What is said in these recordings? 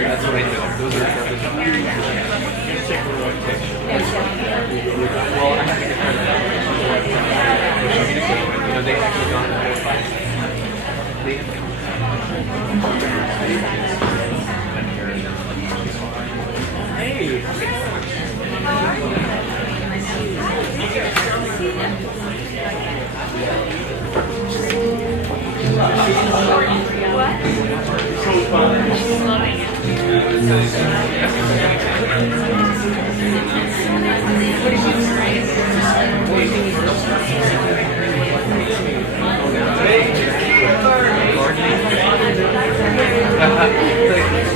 That's what I do. Those are well, I have to get credit. You know, they actually gone to 4 5. Hey. She's loving it. What is she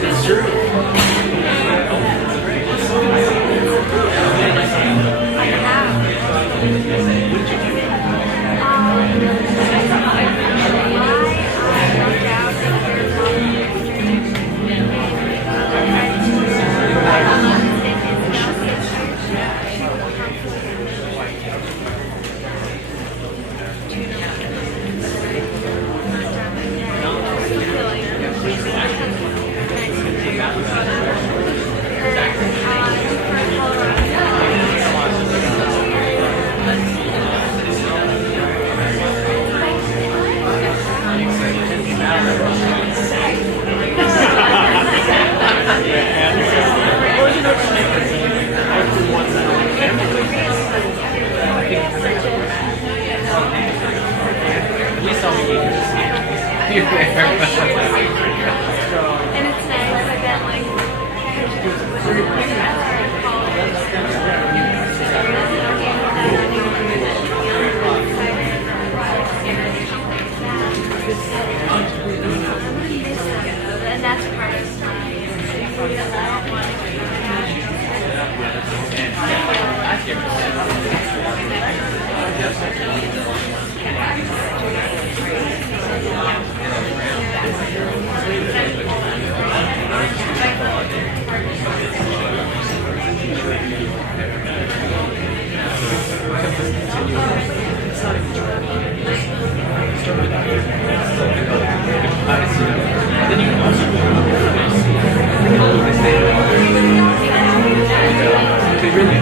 It's true. I have. And it's nice. I bet and that's part of They really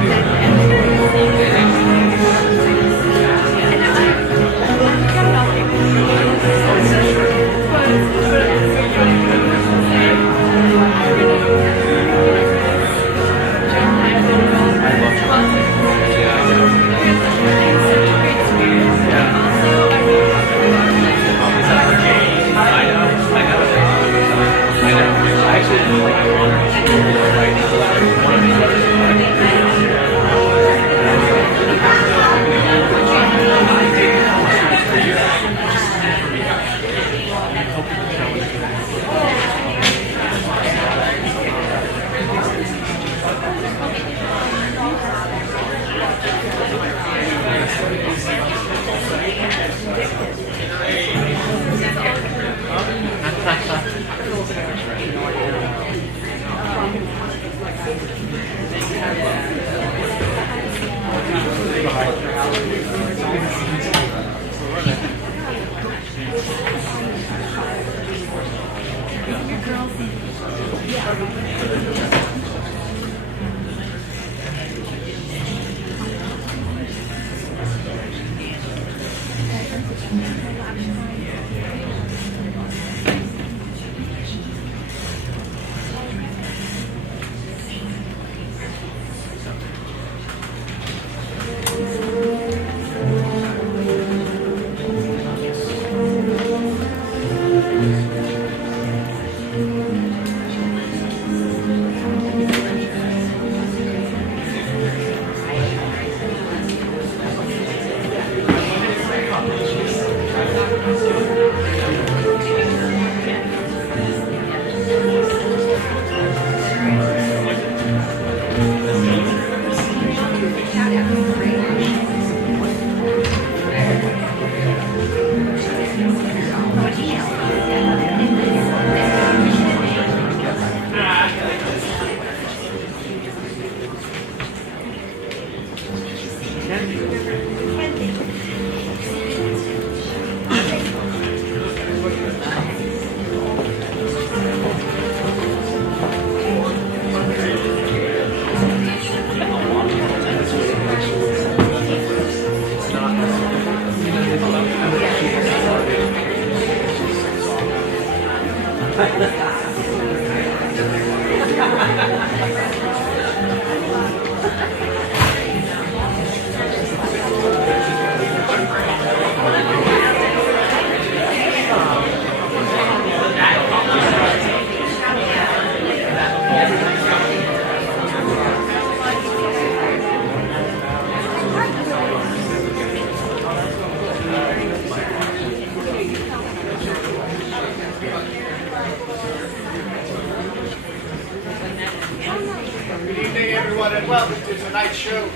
Good evening, everyone, and welcome to tonight's show.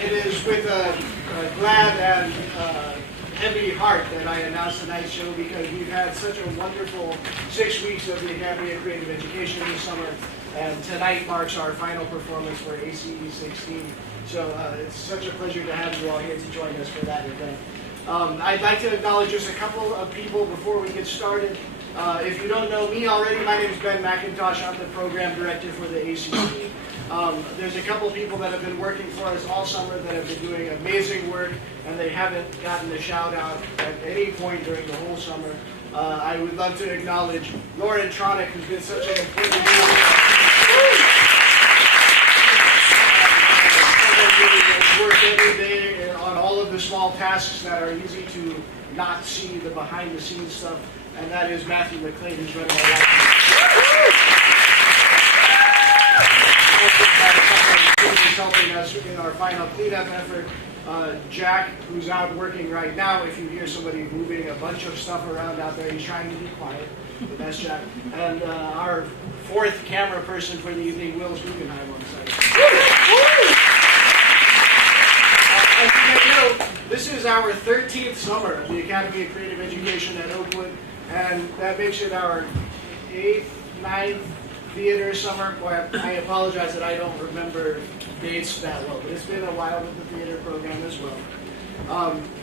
It is with a glad and heavy heart that I announce tonight's show because we've had such a wonderful 6 weeks of the Academy of Creative Education this summer, and tonight marks our final performance for ACE16. So it's such a pleasure to have you all here to join us for that event. I'd like to acknowledge just a couple of people before we get started. If you don't know me already, my name is Ben McIntosh. I'm the program director for the ACC. There's a couple people that have been working for us all summer that have been doing amazing work, and they haven't gotten a shout out at any point during the whole summer. I would love to acknowledge Lauren Tronick, who's been such an important work every day on all of the small tasks that are easy to not see, the behind the scenes stuff, and that is Matthew McLean, who's running our life. Helping us in our final cleanup effort. Jack, who's out working right now. If you hear somebody moving a bunch of stuff around out there, he's trying to be quiet, but that's Jack. And our fourth camera person for the evening, Will Guggenheim on site. As you may know, this is our 13th summer of the Academy of Creative Education at Oakwood, and that makes it our 8th, 9th theater summer. Boy, I apologize that I don't remember dates that well, but it's been a while with the theater program as well.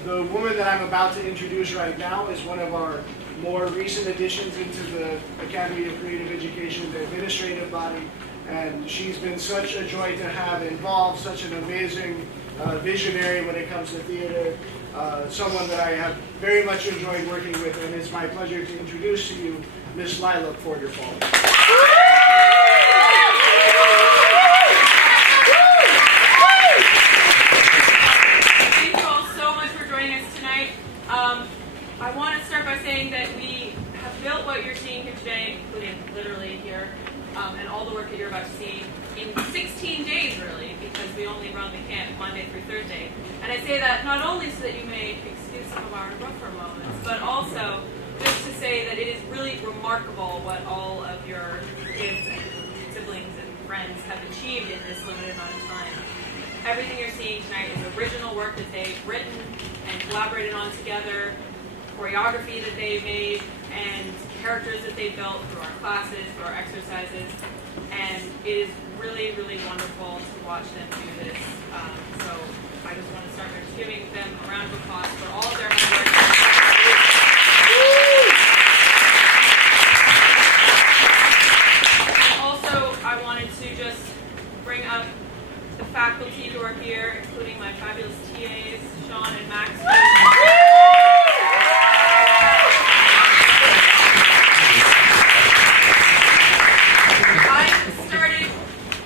The woman that I'm about to introduce right now is one of our more recent additions into the Academy of Creative Education, the administrative body, and she's been such a joy to have involved, such an amazing visionary when it comes to theater, someone that I have very much enjoyed working with, and it's my pleasure to introduce to you Miss Lila Porterfall. Thank you all so much for joining us tonight. I want to start by saying that we have built what you're seeing here today, including literally here, and all the work that you're about to see in 16 days, really, because we only run the camp Monday through Thursday. And I say that not only so that you may excuse some of our rougher moments, but also just to say that it is really remarkable what all of your kids and siblings and friends have achieved in this limited amount of time. Everything you're seeing tonight is original work that they've written and collaborated on together, choreography that they've made, and characters that they've built through our classes, through our exercises, and it is really, really wonderful to watch them do this. So I just want to start by just giving them a round of applause for all of their hard work. And also, I wanted to just bring up the faculty who are here, including my fabulous TAs, Sean and Max. I started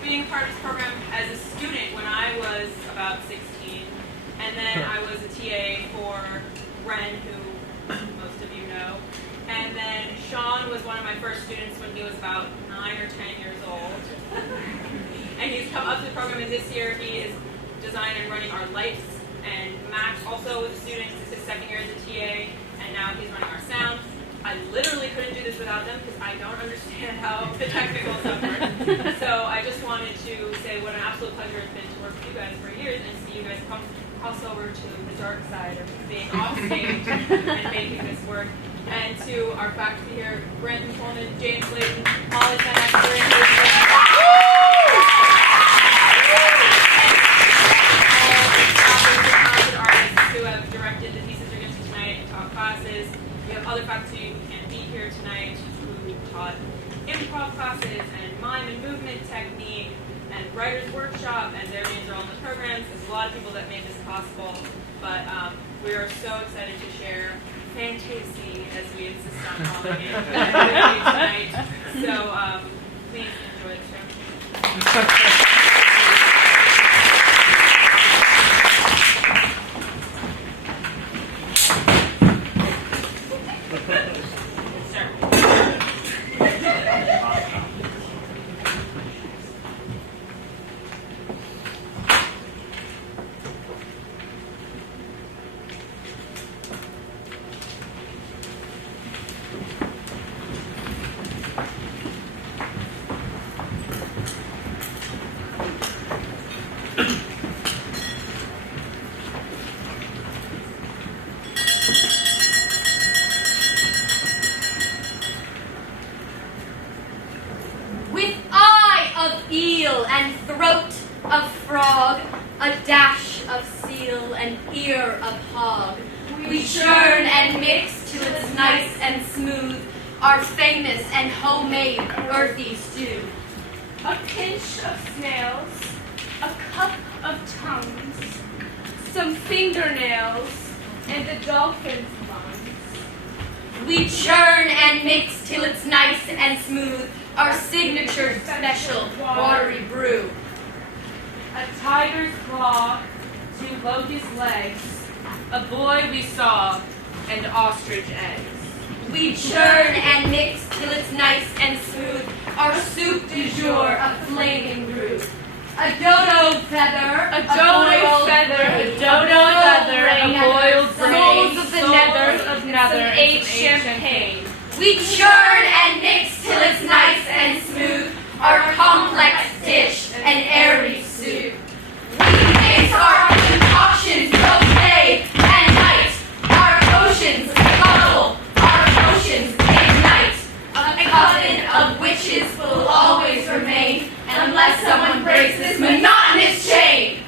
being part of this program as a student when I was about 16, and then I was a TA for Ren, who most of you know, and then Sean was one of my first students when he was about 9 or 10 years old. And he's come up to the program, and this year he is designing and running our lights. And Max also was a student. This is his second year as a TA, and now he's running our sound. I literally couldn't do this without them because I don't understand how the technical stuff works. So I just wanted to say what an absolute pleasure it's been to work with you guys for years and see you guys cross over to the dark side of being off stage and making this work. And to our faculty here, Brandon Coleman, James Layton, Molly Van who have directed the pieces you're going to see tonight and taught classes. We have other faculty who can't be here tonight who taught improv classes and mime and movement technique and writer's workshop, and their names are all in the programs. There's a lot of people that made this possible, but we are so excited to share Fantasy, as we insist on calling it, with you tonight. So With eye of eel and throat of frog, a dash of seal and ear of hog, we churn and mix till it's nice and smooth, our famous and homemade earthy stew. A pinch of snails, a cup of tongues, some fingernails, and a dolphin's lungs. We churn and mix till it's nice and smooth, our signature special watery brew. A tiger's claw, 2 locust legs, a boy we saw, and ostrich eggs. We churn and mix till it's nice and smooth, our soup du jour, a flaming roux. A dodo feather, A dodo feather, a dodo leather, a boiled brain, souls of the souls nether, of nether, some and aged some aged champagne. We churn and mix till it's nice and smooth, our complex dish, an airy soup. We mix our concoctions both day and night, our potions bubble, our potions ignite. A coven of witches will always remain, unless someone breaks this monotonous chain.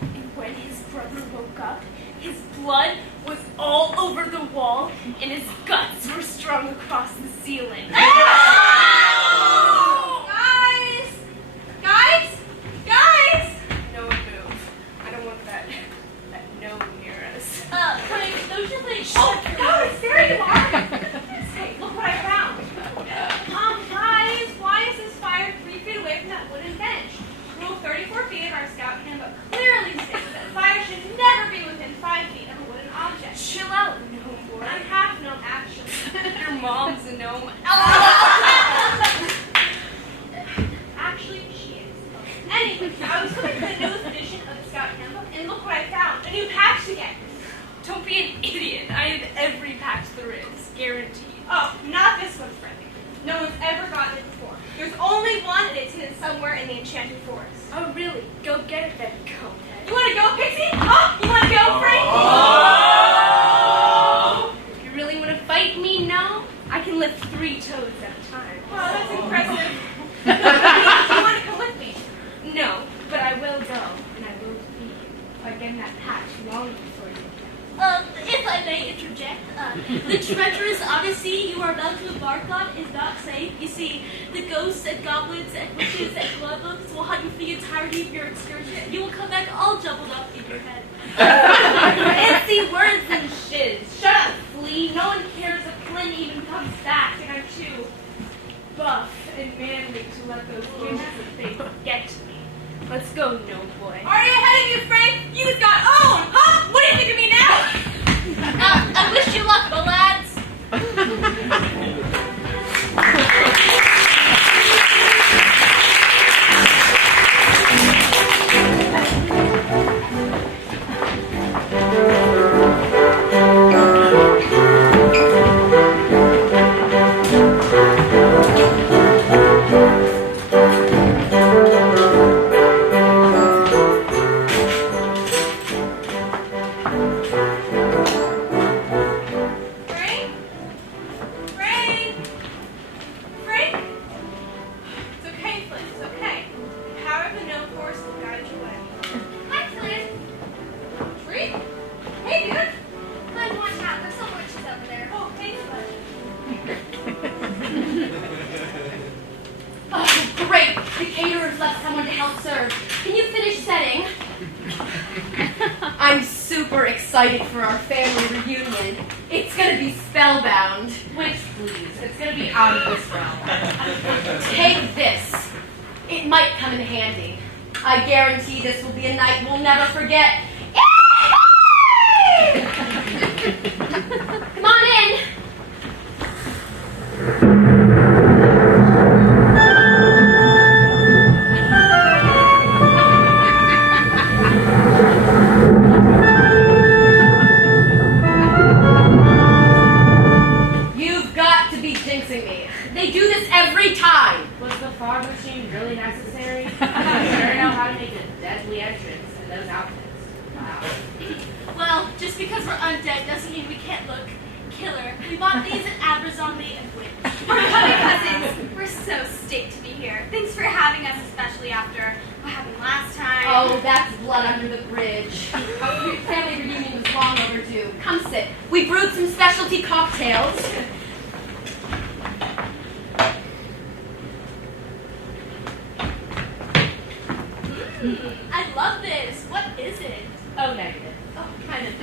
And when his brother woke up, his blood was all over the wall, and his guts were strung across the ceiling. Guys! Guys! Guys! No one move. I don't want that gnome near us. Frank, those are like... Oh, guys, there you are! Hey, look what I found. Guys, why is this fire 3 feet away from that wooden bench? Rule 34 feet of our scout handbook clearly states that fire should never be within 5 feet of a wooden object. Chill out, gnome boy. I'm half gnome, actually. Your mom's a gnome. Actually, she is. Anyway, I was looking for the newest edition of the scout handbook, and look what I found. A new patch to get. Don't be an idiot. I have every patch there is, guaranteed. Oh, not this one, Frank. No one's ever gotten it before. There's only one, and it's hidden somewhere in the enchanted forest. Oh, really? Go get it then, conehead. You want to go, Pixie? Oh, you want to go, Frank? Oh! You really want to fight me? No? I can lift 3 toads at a time. Wow, that's impressive. You want to come with me? No, but I will go, and I will defeat you by getting that patch long before you can. If I may interject, the treacherous odyssey you are about to embark on is not safe. You see, the ghosts and goblins and witches and globums will hunt you for the entirety of your excursion. You will come back all jumbled up in your head. Fancy words and shiz. Shut up, flea. No one cares if Flynn even comes back, and I'm too buff and manly to let those witches of fate get to me. Let's go, gnome boy. Already ahead of you, Frank! You just got owned! Huh? What do you think of me now? I wish you luck, my lads. Frank? Frank? Frank? It's okay, Flynn. It's okay. The power of the gnome force will guide your way. Hi, Flynn. Tree? Hey, dude. Flynn, watch out. There's some witches out I'm super excited for our family reunion. It's gonna be spellbound. Which, please, it's gonna be out of this realm. Take this. It might come in handy. I guarantee this will be a night we'll never forget. Yay! Come on in. You've got to be jinxing me. They do this every time. Was the fog machine really necessary? You sure know how to make a deadly entrance in those outfits. Wow. Well, just because we're undead doesn't mean we can't look killer. We bought these at Aberzombie and Witch. Hi, cousins. We're so stoked to be here. Thanks for having us, especially after what happened last time. Oh, that's blood under the bridge. Our family reunion was long overdue. Come sit. We brewed some specialty cocktails. I love this. What is it? Oh, negative. Oh, kind of.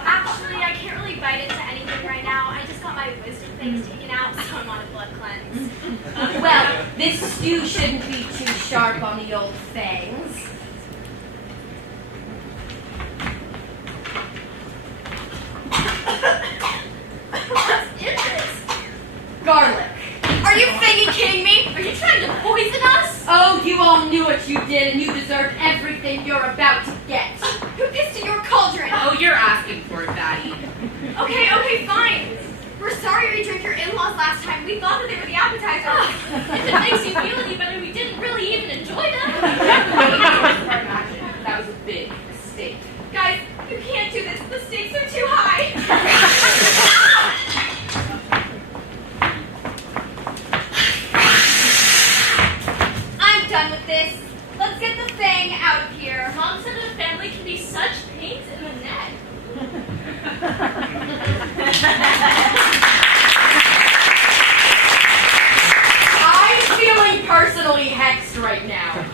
Actually, I can't really bite into anything right now. I just got my wisdom things taken out, so I'm on a blood cleanse. Well, this stew shouldn't be too sharp on the old fangs. What's in this? Garlic. Are you thinking kidding me? Are you trying to poison us? Oh, you all knew what you did, and you deserved everything you're about to get. Who pissed in your cauldron? Oh, you're asking for it, Fatty. Okay, fine. We're sorry we drank your in-laws last time. We thought that they were the appetizer. If it makes you feel any better, we didn't really even enjoy them. That was a big mistake. Guys, you can't do this. The stakes are too high. I'm done with this. Let's get the thing out of here. Mom said that a family can be such pains in the neck. I'm feeling personally hexed right now.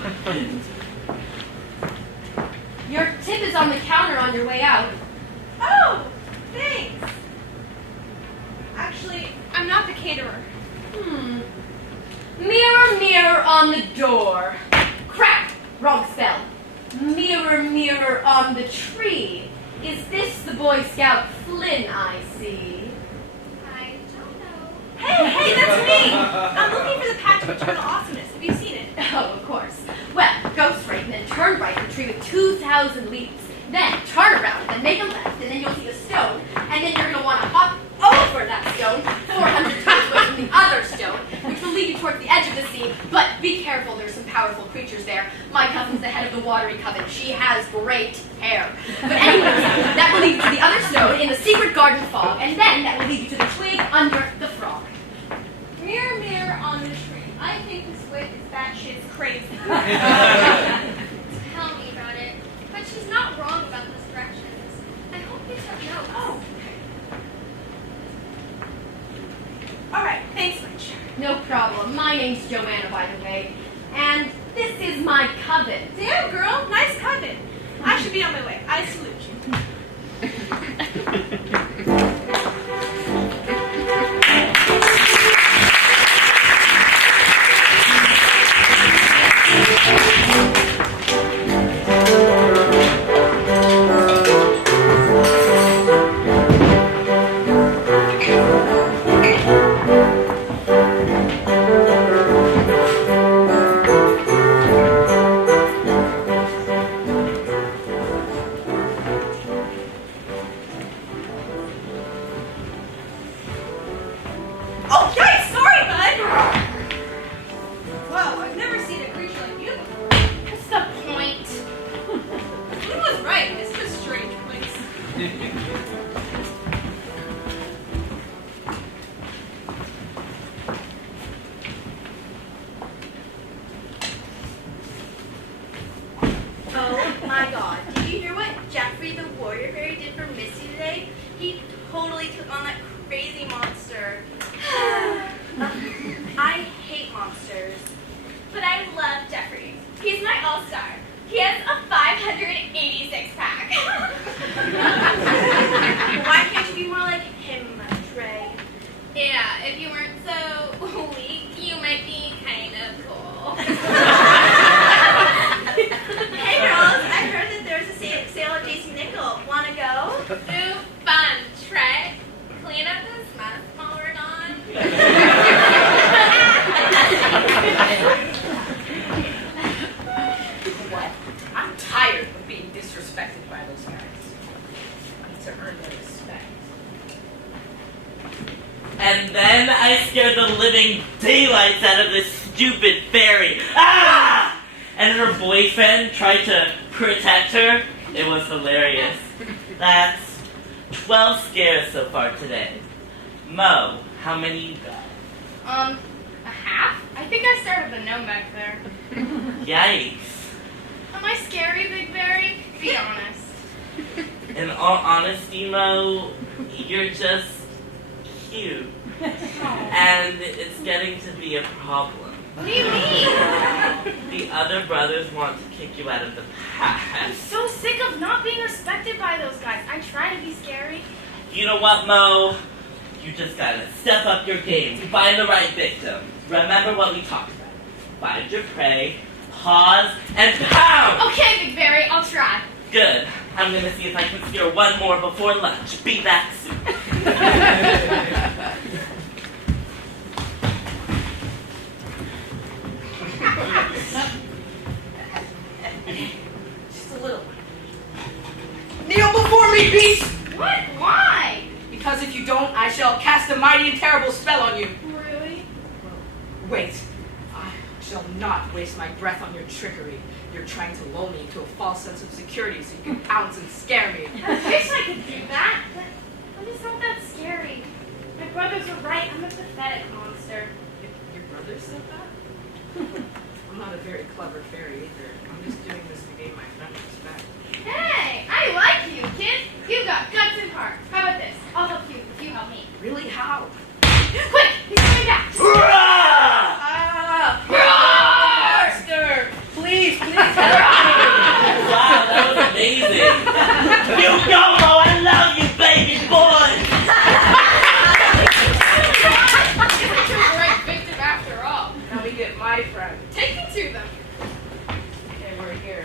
Your tip is on the counter on your way out. Oh, thanks. Actually, I'm not the caterer. Mirror, mirror on the door. Crap! Wrong spell. Mirror, mirror on the tree. Is this the Boy Scout Flynn I see? I don't know. Hey, that's me! I'm looking for the patch of eternal awesomeness. Have you seen it? Oh, of course. Well, go straight and then turn right the tree with 2,000 leaps. Then turn around and make a left, and then you'll see a stone, and then you're going to want to hop over that stone 400 times away from the other stone, which will lead you towards the edge of the sea. But be careful, there's some powerful creatures there. My cousin's the head of the watery coven. She has great hair. But anyways, that will lead you to the other stone in the secret garden fog, and then that will lead you to the twig under the frog. Mirror, mirror on the tree. I think this wit is batshit crazy. Tell me about it. But she's not wrong about those directions. I hope you took notes. Oh. All right, thanks much. No problem. My name's Joanna, by the way. And this is my coven. Damn, girl, nice coven. I should be on my way. I salute you. Oh, yikes! Sorry, bud! Whoa, I've never seen a creature like you before. What's the point? He was right. This is a strange place. Oh my god. Did you hear what Jeffrey the Warrior Fairy did for Missy today? He totally took on that crazy monster. I hate monsters. But I love Jeffrey. He's my all-star. He has a 500 disrespected by those guys. I need to earn their respect. And then I scared the living daylights out of this stupid fairy. Ah! And her boyfriend tried to protect her. It was hilarious. That's 12 scares so far today. Mo, how many you got? A half? I think I started the gnome back there. Yikes. Am I scary, Big Berry? Be honest. In all honesty, Mo, you're just cute. And it's getting to be a problem. What do you mean? The other brothers want to kick you out of the I'm pack. so sick of not being respected by those guys. I try to be scary. You know what, Mo? You just gotta step up your game to find the right victim. Remember what we talked about. Find your prey, pause, and pound! Okay, Big Berry, I'll try. Good. I'm gonna see if I can scare one more before lunch. Be back soon. Just a little one. Kneel before me, beast! What? Why? Because if you don't, I shall cast a mighty and terrible spell on you. Really? Wait. I shall not waste my breath on your trickery. You're trying to lull me into a false sense of security so you can pounce and scare me. I wish I could do that, but I'm just not that scary. My brothers were right. I'm a pathetic monster. Your brother said that? I'm not a very clever fairy either. I'm just doing this to gain my friend's respect. Hey, I like you, kid. You've got guts and heart. How about this? I'll help you if you help me. Really? How? Quick, he's coming back. Monster! Please, please help me! Wow, that was amazing. You go, Mo! I love you, baby boy! You're the right victim after all. Now we get my friend. Take me to them. Okay, we're here.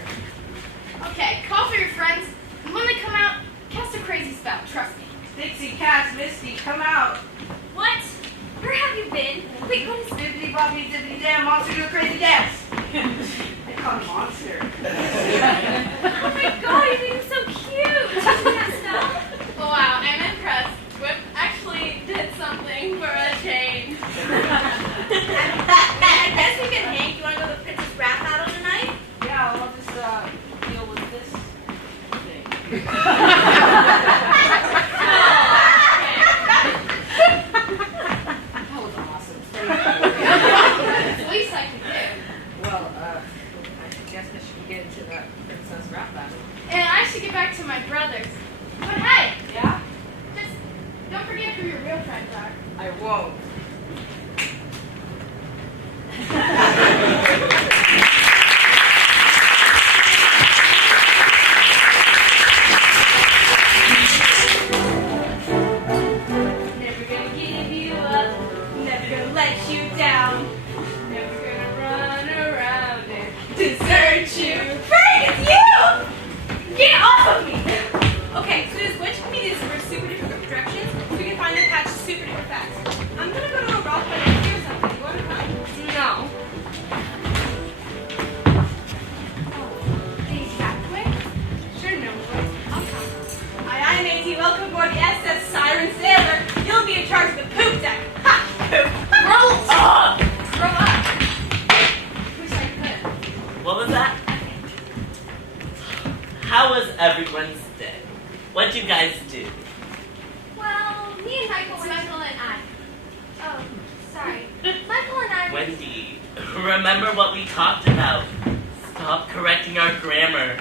Okay, call for your friends, and when they come out, cast a crazy spell. Trust me. Dixie, Cass, Misty, come out. What? Where have you been? Wait, what is Bippity boppity dippity damn monster do a crazy dance. They call him monster. Oh my god, you're being so cute! Teach me that spell. Wow, I'm impressed. Whip actually did something for a change. I guess we can hang. You want to go to the Princess Rap Battle tonight? Yeah, well, I'll just deal with this thing. That was awesome. Thank you. It's the least I can do. Well, I guess I should get into that princess rap battle. And I should get back to my brothers. But hey, Yeah? just don't forget who your real friends are. I won't. Never gonna give you up, never gonna let you down, never gonna run around and desert you. Frank, it's you! Get off of me! Okay, so this witch can be these super different directions, so we can find the patch super duper fast. I'm gonna go to a rock by the tree or something. You wanna come? No. These that quick? Sure, no boy. I'll come. I'm AT. Welcome aboard the SS Siren Sailor. You'll be in charge of the poop deck. Ha! Poop. Grow Ah! up. Wish I could. What was that? How was everyone's day? What'd you guys do? Well, me and Michael and I. Oh, sorry. Michael and I. Wendy, remember what we talked about. Stop correcting our grammar.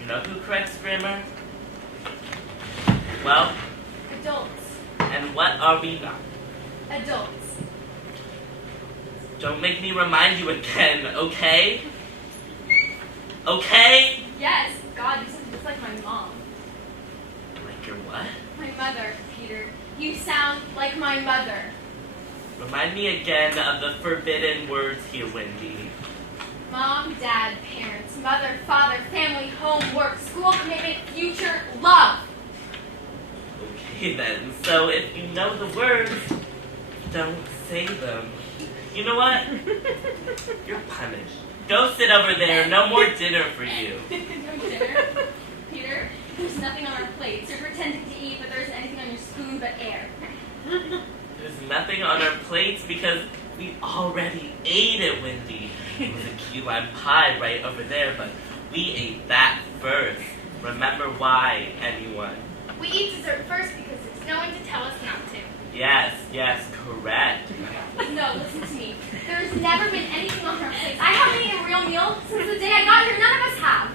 You know who corrects grammar? Well, Adults. and what are we not? Adults. Don't make me remind you again, okay? Okay? Yes. God, you sound just like my mom. Like your what? My mother, Peter. You sound like my mother. Remind me again of the forbidden words here, Wendy. Mom, dad, parents, mother, father, family, home, work, school commitment, future, love. Okay then, so if you know the words, don't say them. You know what? You're punished. Go sit over there, no more dinner for you. No dinner. There's nothing on our plates because we already ate it, Wendy. There was a key lime pie right over there, but we ate that first. Remember why, anyone? We eat dessert first because there's no one to tell us not to. Yes, correct. No, listen to me. There's never been anything on our plate. I haven't eaten a real meal since the day I got here. None of us have.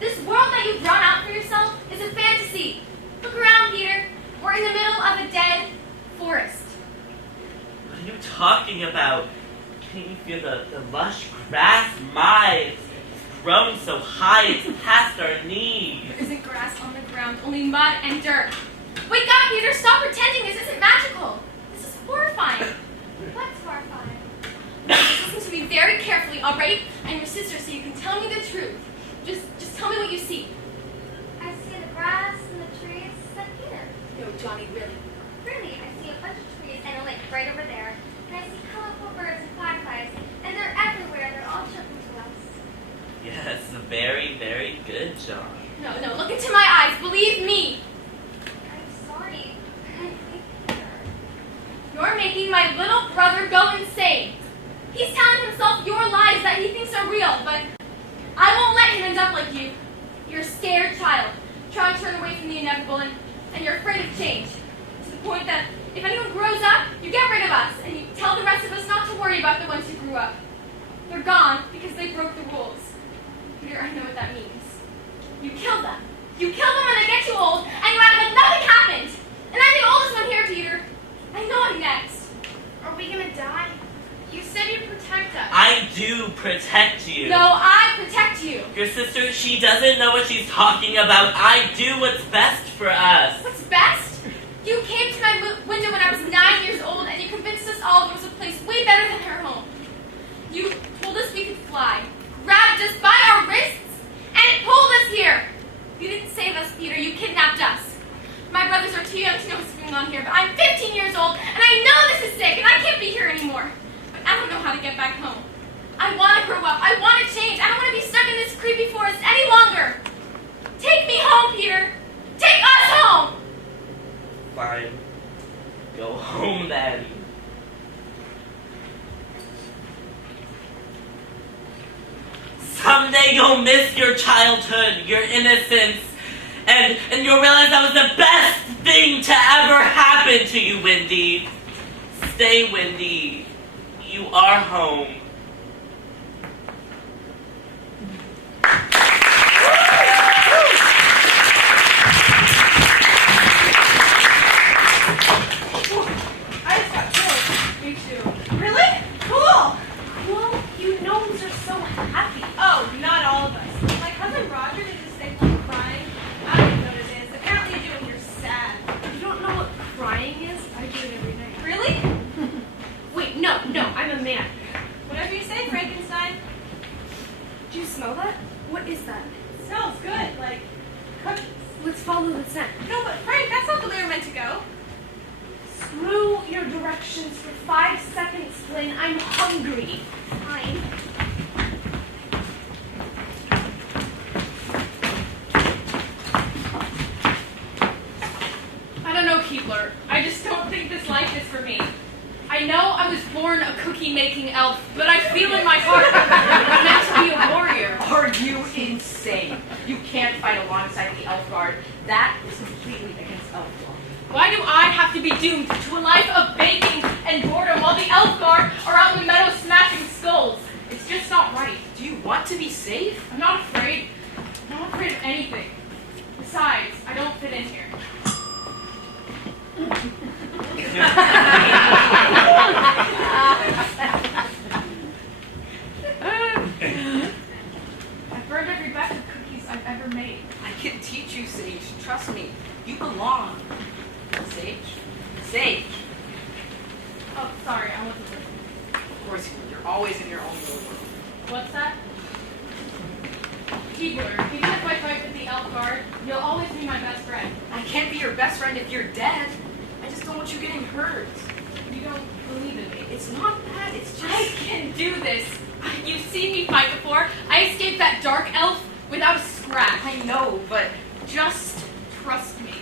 This world that you've drawn out for yourself is a fantasy. Look around, Peter. We're in the middle of a dead forest. What are you talking about? Can you feel the lush grass? My, it's grown so high it's past our knees. There isn't grass on the ground, only mud and dirt. Wake up, Peter! Stop pretending this isn't magical. This is horrifying. What's horrifying? Listen to me very carefully, all right? I'm your sister, so you can tell me the truth. Just tell me what you see. I see the grass and the trees. Said Peter. No, Johnny, really. Really, I see a bunch of trees and a lake right over there. And I see colorful birds and fireflies. And they're everywhere. They're all chirping to us. Yes, very, very good, John. No, look into my eyes. Believe me. I'm sorry. I didn't think Peter. You're making my little brother go insane. He's telling himself your lies that he thinks are real, but I won't let him end up like you. You're a scared child, trying to turn away from the inevitable, and you're afraid of change. To the point that if anyone grows up, you get rid of us, and you tell the rest of us not to worry about the ones who grew up. They're gone because they broke the rules. Peter, I know what that means. You kill them. You kill them when they get too old, and you act like nothing happened. And I'm the oldest one here, Peter. I know I'm next. Are we gonna die? You said you'd protect us. I do protect you. No, I protect you. Your sister, she doesn't know what she's talking about. I do what's best for us. What's best? You came to my window when I was 9 years old, and you convinced us all there was a place way better than her home. You told us we could fly, grabbed us by our wrists, and pulled us here. You didn't save us, Peter. You kidnapped us. My brothers are too young to know what's going on here, but I'm 15 years old, and I know this is sick, and I can't be here anymore. But I don't know how to get back home. I want to grow up. I want to change. I don't want to be stuck in this creepy forest any longer. Take me home, Peter. Take us home. Fine. Go home then. Someday you'll miss your childhood, your innocence, and you'll realize that was the best thing to ever happen to you, Wendy. Stay, Wendy. You are home. I just got chills. Me too. Really? Cool. Cool? You gnomes are so happy. Oh, not all of us. My cousin Roger did this thing like crying. I don't even know what it is. Apparently you do when you're sad. You don't know what crying is? I do it every night. Really? Wait, no, I'm a man. Whatever you say, Frankenstein. Do you smell that? What is that? It smells good, like cookies. Let's follow the scent. No, but Frank, that's not the way we're meant to go. Screw your directions for 5 seconds, Flynn. I'm hungry. Fine. I don't know, Keebler. I just don't think this life is for me. I know I was born a cookie-making elf, but I feel in my heart I'm meant to be a warrior. Are you insane? You can't fight alongside the elf guard. That is completely against elf law. Why do I have to be doomed to a life of baking and boredom while the elf guard are out in the meadow smashing skulls? It's just not right. Do you want to be safe? I'm not afraid. I'm not afraid of anything. Besides, I don't fit in here. I've burned every batch of cookies I've ever made. I can teach you, Sage. Trust me. You belong. Sage? Sage! Oh, sorry, I wasn't listening. Of course, you're always in your own little world. What's that? Keebler, even if I fight with the elf guard, you'll always be my best friend. I can't be your best friend if you're dead. I just don't want you getting hurt. You don't believe in me. It's not that. It's just... I can do this. You've seen me fight before. I escaped that dark elf without a scratch. I know, but... Just trust me.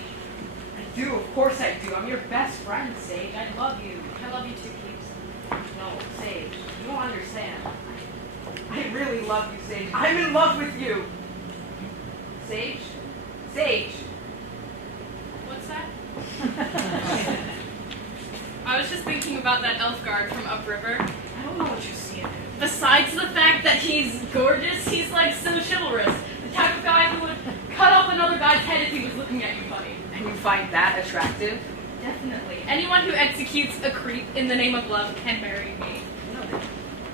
I do. Of course I do. I'm your best friend, Sage. I'm in love with you. Sage? Sage. What's that? I was just thinking about that elf guard from upriver. I don't know what you see in him. Besides the fact that he's gorgeous, he's like so chivalrous. The type of guy who would cut off another guy's head if he was looking at you funny. And you find that attractive? Definitely. Anyone who executes a creep in the name of love can marry me.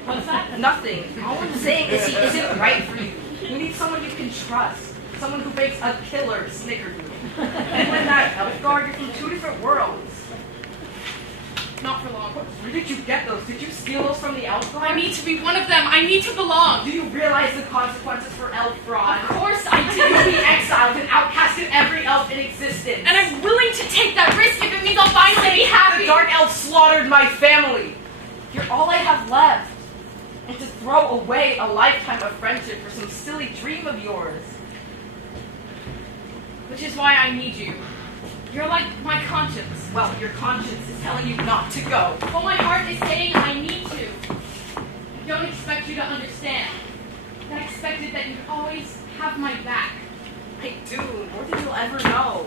What's that? Nothing. All I'm saying is he isn't right for you. You need someone you can trust. Someone who bakes a killer snickerdoodle. And when that elf guard, you're from two different worlds. Not for long. Where did you get those? Did you steal those from the elf guard? I need to be one of them. I need to belong. Do you realize the consequences for elf fraud? Of course I do. You'll be exiled and outcasted every elf in existence. And I'm willing to take that risk if it means I'll finally be happy. The dark elf slaughtered my family. You're all I have left. And to throw away a lifetime of friendship for some silly dream of yours. Which is why I need you. You're like my conscience. Well, your conscience is telling you not to go. But my heart is saying I need to. I don't expect you to understand. I expected that you'd always have my back. I do, more than you'll ever know.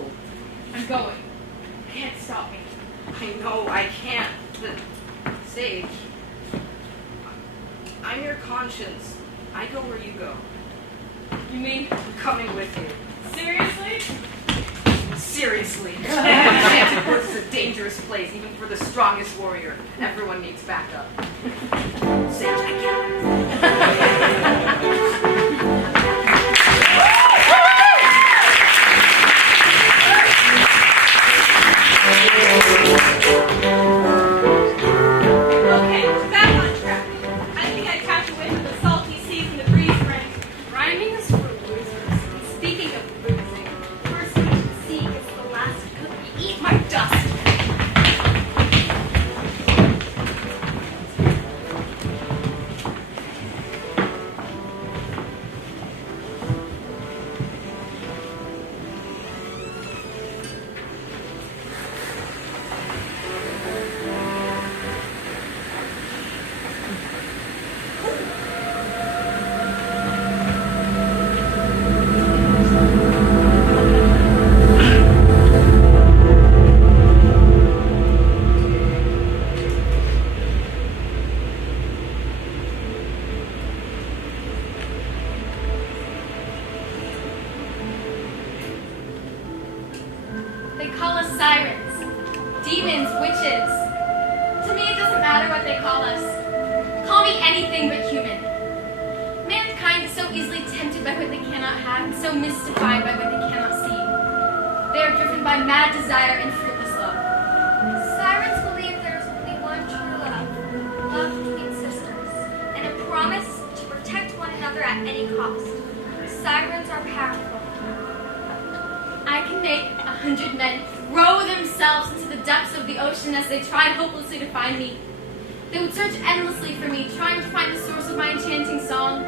I'm going. You can't stop me. I know, I can't. But, Sage, I'm your conscience. I go where you go. You mean I'm coming with you. seriously? Seriously. Enchanted Woods is a dangerous place, even for the strongest warrior. Everyone needs backup. Sage, I Okay, back on track. I think I catch a whiff of the salty seas and the breeze friend. Rhyming is for losers. Speaking of losing, First we should seek is the last cookie. eat my dust. They call us sirens, demons, witches. To me, it doesn't matter what they call us. Call me anything but human. Mankind is so easily tempted by what they cannot have and so mystified by what they cannot see. They are driven by mad desire and fruitless love. Sirens believe there's only one true love, love between sisters, and a promise to protect one another at any cost. Sirens are powerful. I can make 100 men throw themselves into the depths of the ocean as they try hopelessly to find me. They would search endlessly for me, trying to find the source of my enchanting song,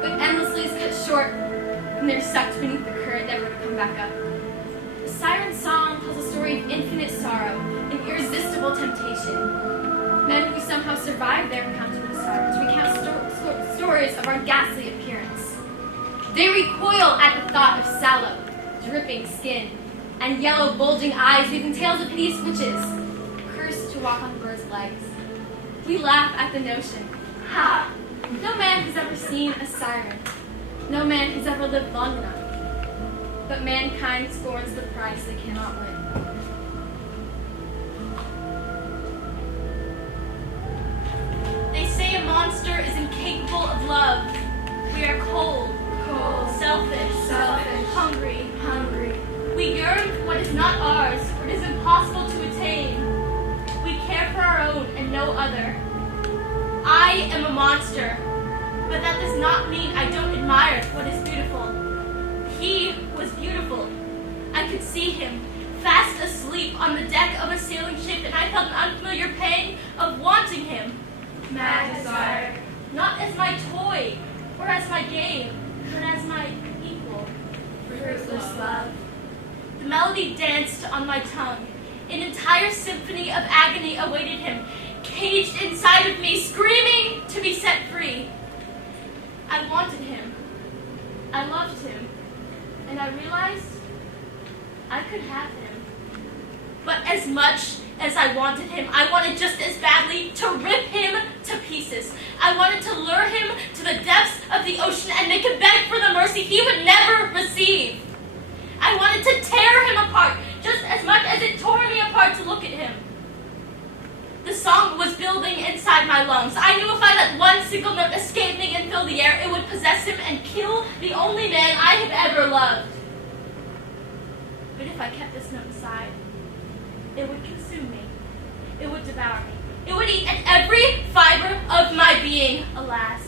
but endlessly is cut short, and they're sucked beneath the current, never to come back up. The siren song tells a story of infinite sorrow and irresistible temptation. Men who somehow survive their encounter with sirens recount stories of our ghastly appearance. They recoil at the thought of sallow, dripping skin, and yellow bulging eyes weaving tales of hideous witches, cursed to walk on birds' legs. We laugh at the notion. Ha! No man has ever seen a siren. No man has ever lived long enough. But mankind scorns the prize they cannot win. They say a monster is incapable of love. We are cold, selfish, hungry. We yearn for what is not ours, what is impossible to attain. We care for our own and no other. I am a monster, but that does not mean I don't admire what is beautiful. He was beautiful. I could see him, fast asleep on the deck of a sailing ship, and I felt an unfamiliar pang of wanting him. Mad desire, not as my toy or as my game, but as my equal. Fruitless love. The melody danced on my tongue. An entire symphony of agony awaited him, caged inside of me, screaming to be set free. I wanted him. I loved him, and I realized I could have him. But as much as I wanted him, I wanted just as badly to rip him to pieces. I wanted to lure him to the depths of the ocean and make him beg for the mercy he would never receive. I wanted to tear him apart just as much as it tore me apart to look at him. The song was building inside my lungs. I knew if I let one single note escape me and fill the air, it would possess him and kill the only man I have ever loved. But if I kept this note aside, it would consume me. It would devour me. It would eat at every fiber of my being, alas.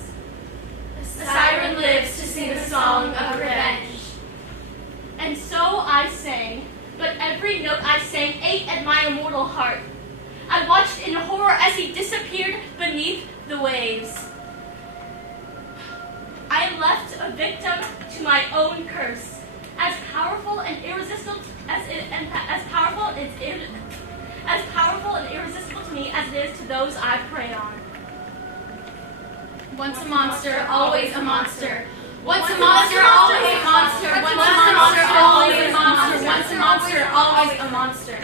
The siren lives to sing a song of revenge. And so I sang, but every note I sang ate at my immortal heart. I watched in horror as he disappeared beneath the waves. I am left a victim to my own curse. As powerful and irresistible to me as it is to those I prey on. Once a monster, always a monster. Once a monster, always a monster. Once a monster, always a monster. Once a monster, always a monster.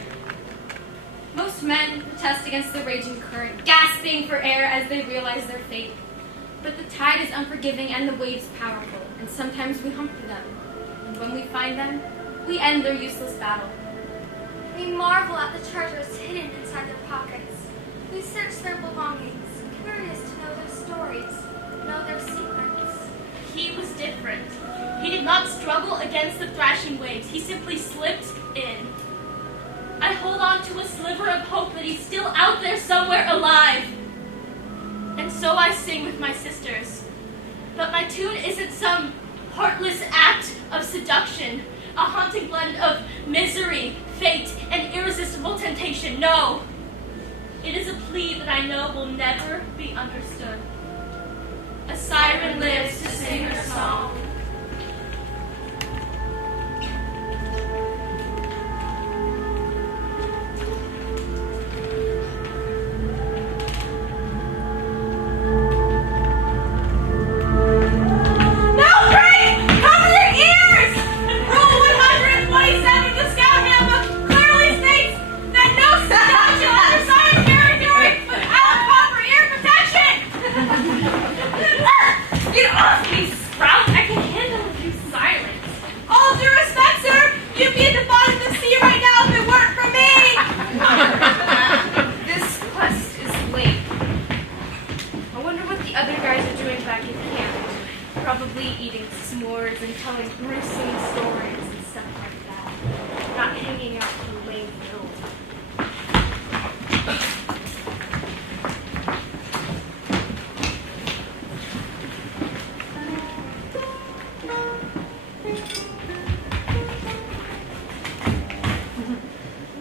Most men protest against the raging current, gasping for air as they realize their fate. But the tide is unforgiving and the waves powerful, and sometimes we hump for them. And when we find them, we end their useless battle. We marvel at the treasures hidden inside their pockets. We search their belongings, curious to know their stories, know their secrets. He was different. He did not struggle against the thrashing waves. He simply slipped in. I hold on to a sliver of hope that he's still out there somewhere alive. And so I sing with my sisters. But my tune isn't some heartless act of seduction, a haunting blend of misery, fate, and irresistible temptation. No. It is a plea that I know will never be understood. A siren lives to sing her song. Probably eating s'mores and telling gruesome stories and stuff like that. Not hanging out for lame films.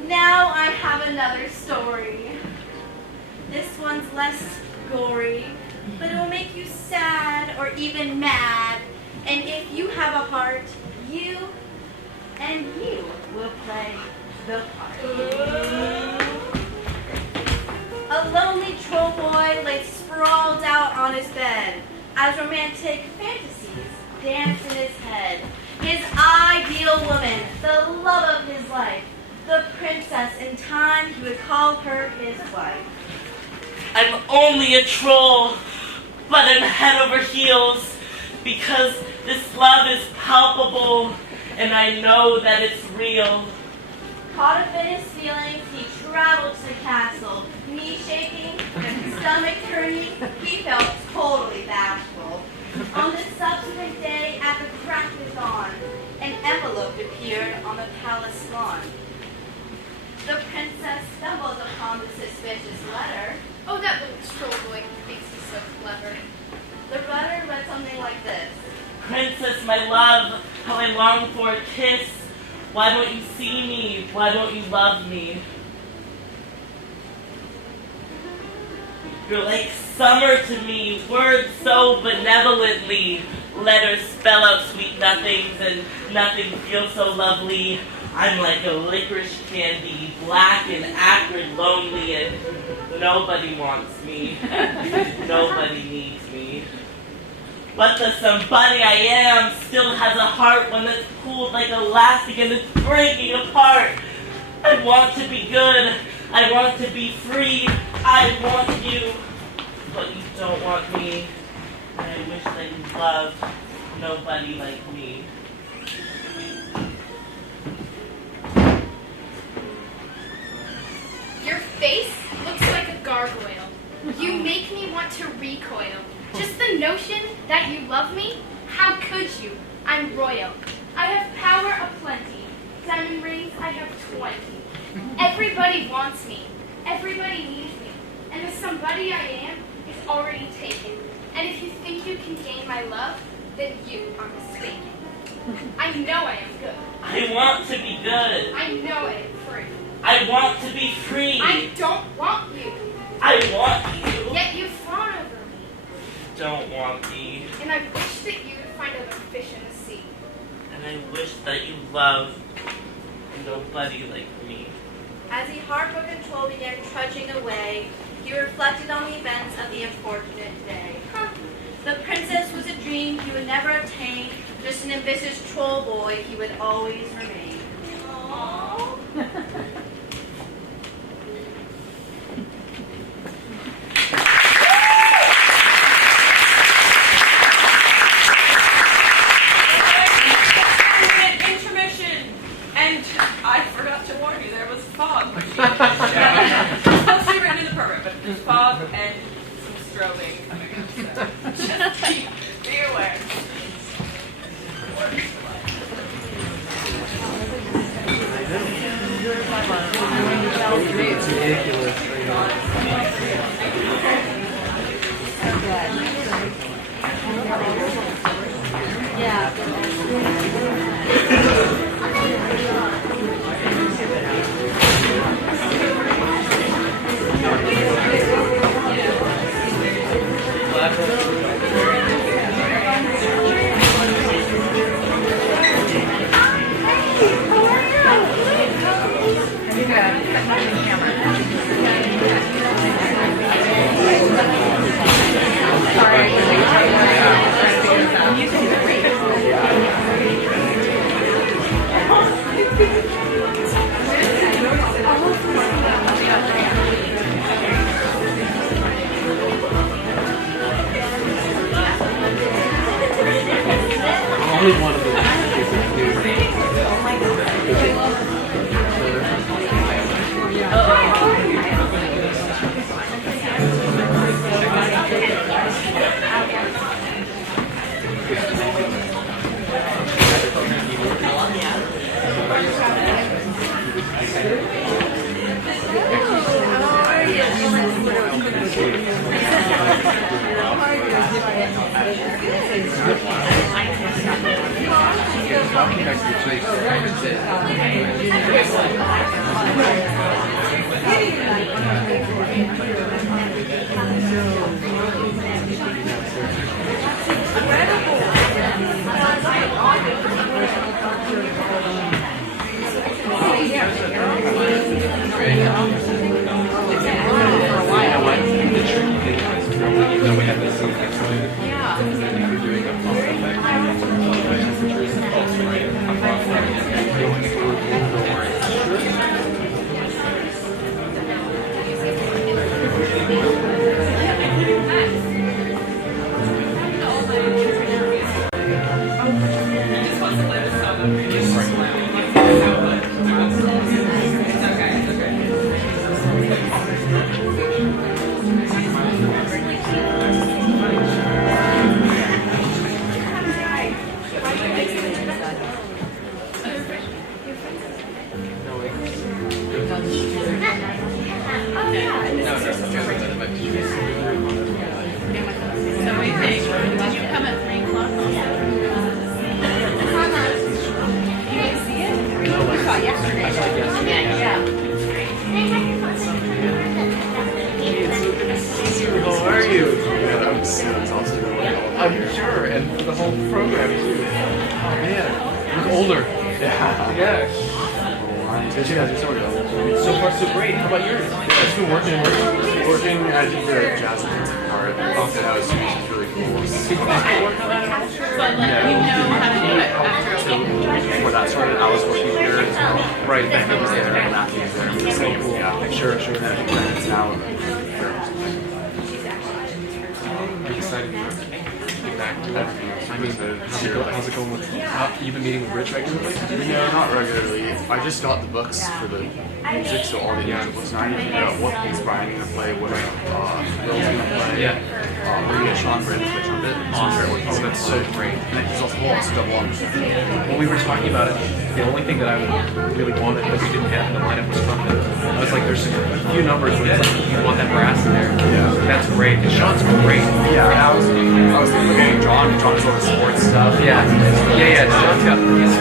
Now I have another story. This one's less gory, but it will make you sad or even mad. And if you have a heart, you will play the part. A lonely troll boy lay sprawled out on his bed as romantic fantasies danced in his head. His ideal woman, the love of his life, the princess. In time he would call her his wife. I'm only a troll, but I'm head over heels because this love is palpable and I know that it's real. Caught up in his feelings, he traveled to the castle. Knee shaking, stomach turning, he felt totally bashful. On the subsequent day, at the crack of dawn, an envelope appeared on the palace lawn. The princess stumbles upon the suspicious letter. Oh, that little troll boy thinks he's so clever. The letter read something like this. Princess, my love, how I long for a kiss. Why don't you see me? Why don't you love me? You're like summer to me, words so benevolently. Letters spell out sweet nothings and nothing feels so lovely. I'm like a licorice candy, black and acrid, lonely, and nobody wants me. Nobody needs me. But the somebody I am still has a heart when it's pulled like elastic and it's breaking apart. I want to be good. I want to be free. I want you. But you don't want me. And I wish that you loved nobody like me. Your face looks like a gargoyle. You make me want to recoil. Just the notion that you love me? How could you? I'm royal. I have power aplenty. Diamond rings, I have 20. Everybody wants me. Everybody needs me. And the somebody I am is already taken. And if you think you can gain my love, then you are mistaken. I know I am good. I want to be good. I know I am free. I want to be free. I don't want you. I want you. Yet you fawn over me. Don't want me. And I wish that you would find other fish in the sea. And I wish that you loved nobody like me. As he heartbroken troll began trudging away, he reflected on the events of the unfortunate day. The princess was a dream he would never attain, just an ambitious troll boy he would always remain. Aww. Intermission. And I forgot to warn you, there was fog. I'll say right in the program, but there's fog and some strobing coming up. So just be aware. It's ridiculous. Only one of them. I'm sure, and for the whole program too. Oh man, he's older. Yeah. Yes. So far, so great. How about yours? It's been working. I did the jazz part. I thought that was really cool. But like you know how to do it after a week. Before that started, I was working here as well. Right. And it was there, and Matthew was there. It was so cool. Yeah, sure. And then it's now. I'm excited to get back to that. I mean, how's it going with you've been meeting with Rich regularly? No, not regularly. I just got the books for the music, so all the individual books. Now I need to figure out what piece Brian's gonna play, what Bill's gonna play. Yeah. We're gonna get Sean Bridge for trumpet. Oh, that's so great. And then there's a whole lot of double on. When we were talking about it, the only thing that I really wanted that we didn't have in the lineup was trumpet. I was like, there's a few numbers where it's like you want that brass in there. Yeah. That's great. And Sean's great. Yeah, I was thinking, okay, John's all the sports stuff. Yeah. Sean's got his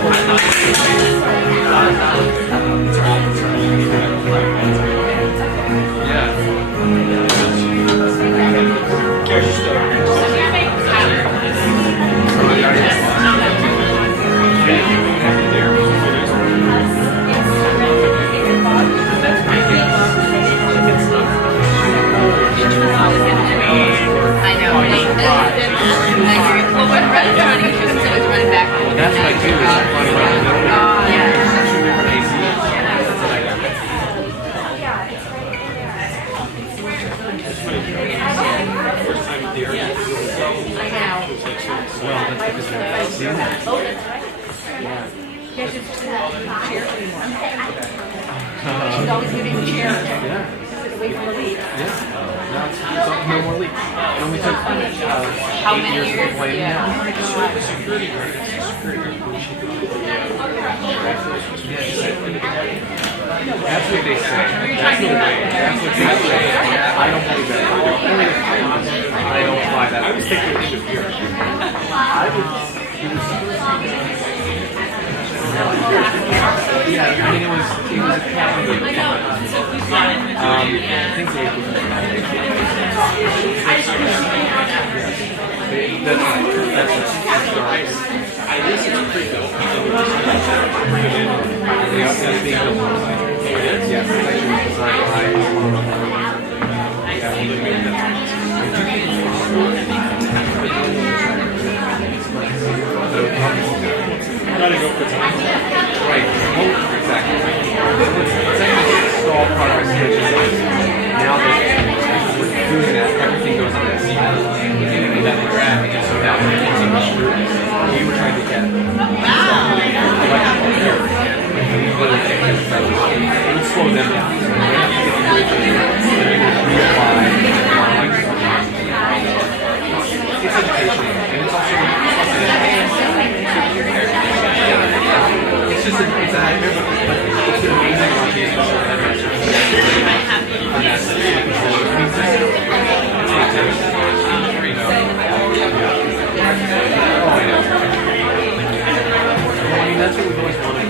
That's what I do. Is I find a way to know two different ACEs. That's what I got. First time there. Well, that's because they're seeing that. Oh, that's right. Yeah. You guys just chair anymore. She's always giving the chair. Yeah. Wait for the lead. Yeah. No more leaks. It only took How 8 many years years? of playing. Yeah. The security guard. The security guard. That's what they say. That's what they say. I don't believe that. I don't buy that. I was thinking it should be here. Yeah, I mean it was a Catholic comment. I think they was that's right. I guess it's pretty dope. Yeah, that's being built. Yeah, it's actually designed by one of Gotta go for time. Right. Exactly. It's actually stall progress now that we're doing that, everything goes into the sequence. And that we're at, and so now we're using the screws. We were trying to get electrical here, and we literally can't get it. It would slow them down. So we have to get the bridges in, and we would reapply. It's education, and it's also it's just it's an amazing audience. That's what we've always wanted to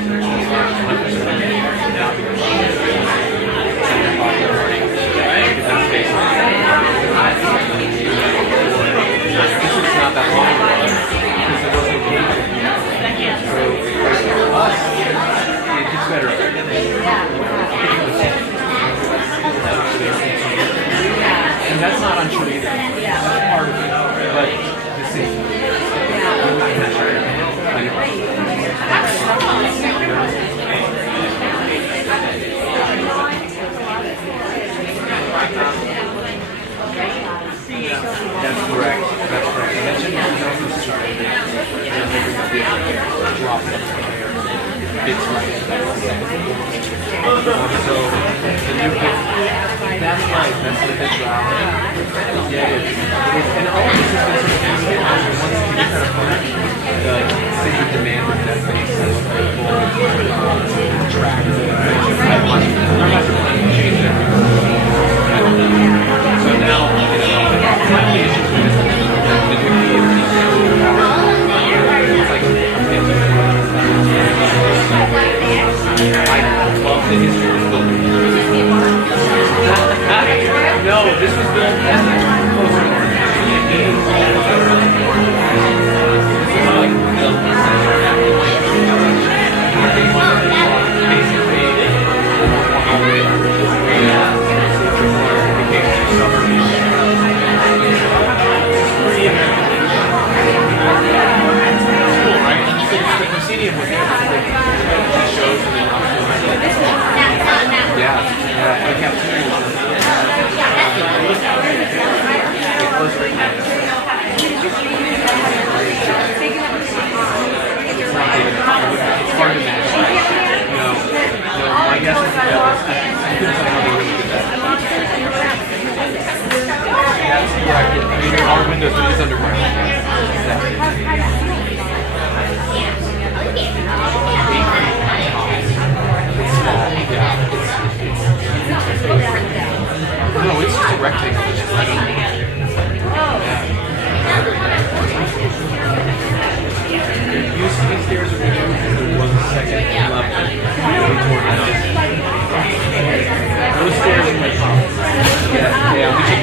This is not that long ago because it wasn't so for us, it's better. And that's not untrue either. That's part of it. But the same. That's correct. And that's just drop it there. It's right. So the new bit, that's right. That's the bit drop. Yeah, it is. And all of this has been sort of once you get kind of fun, the city demand with that base has track. I'm not planning to change that. So now, my issues with this is that the new theater is like I love the history of this building. No, this was built as a closer order. This is like built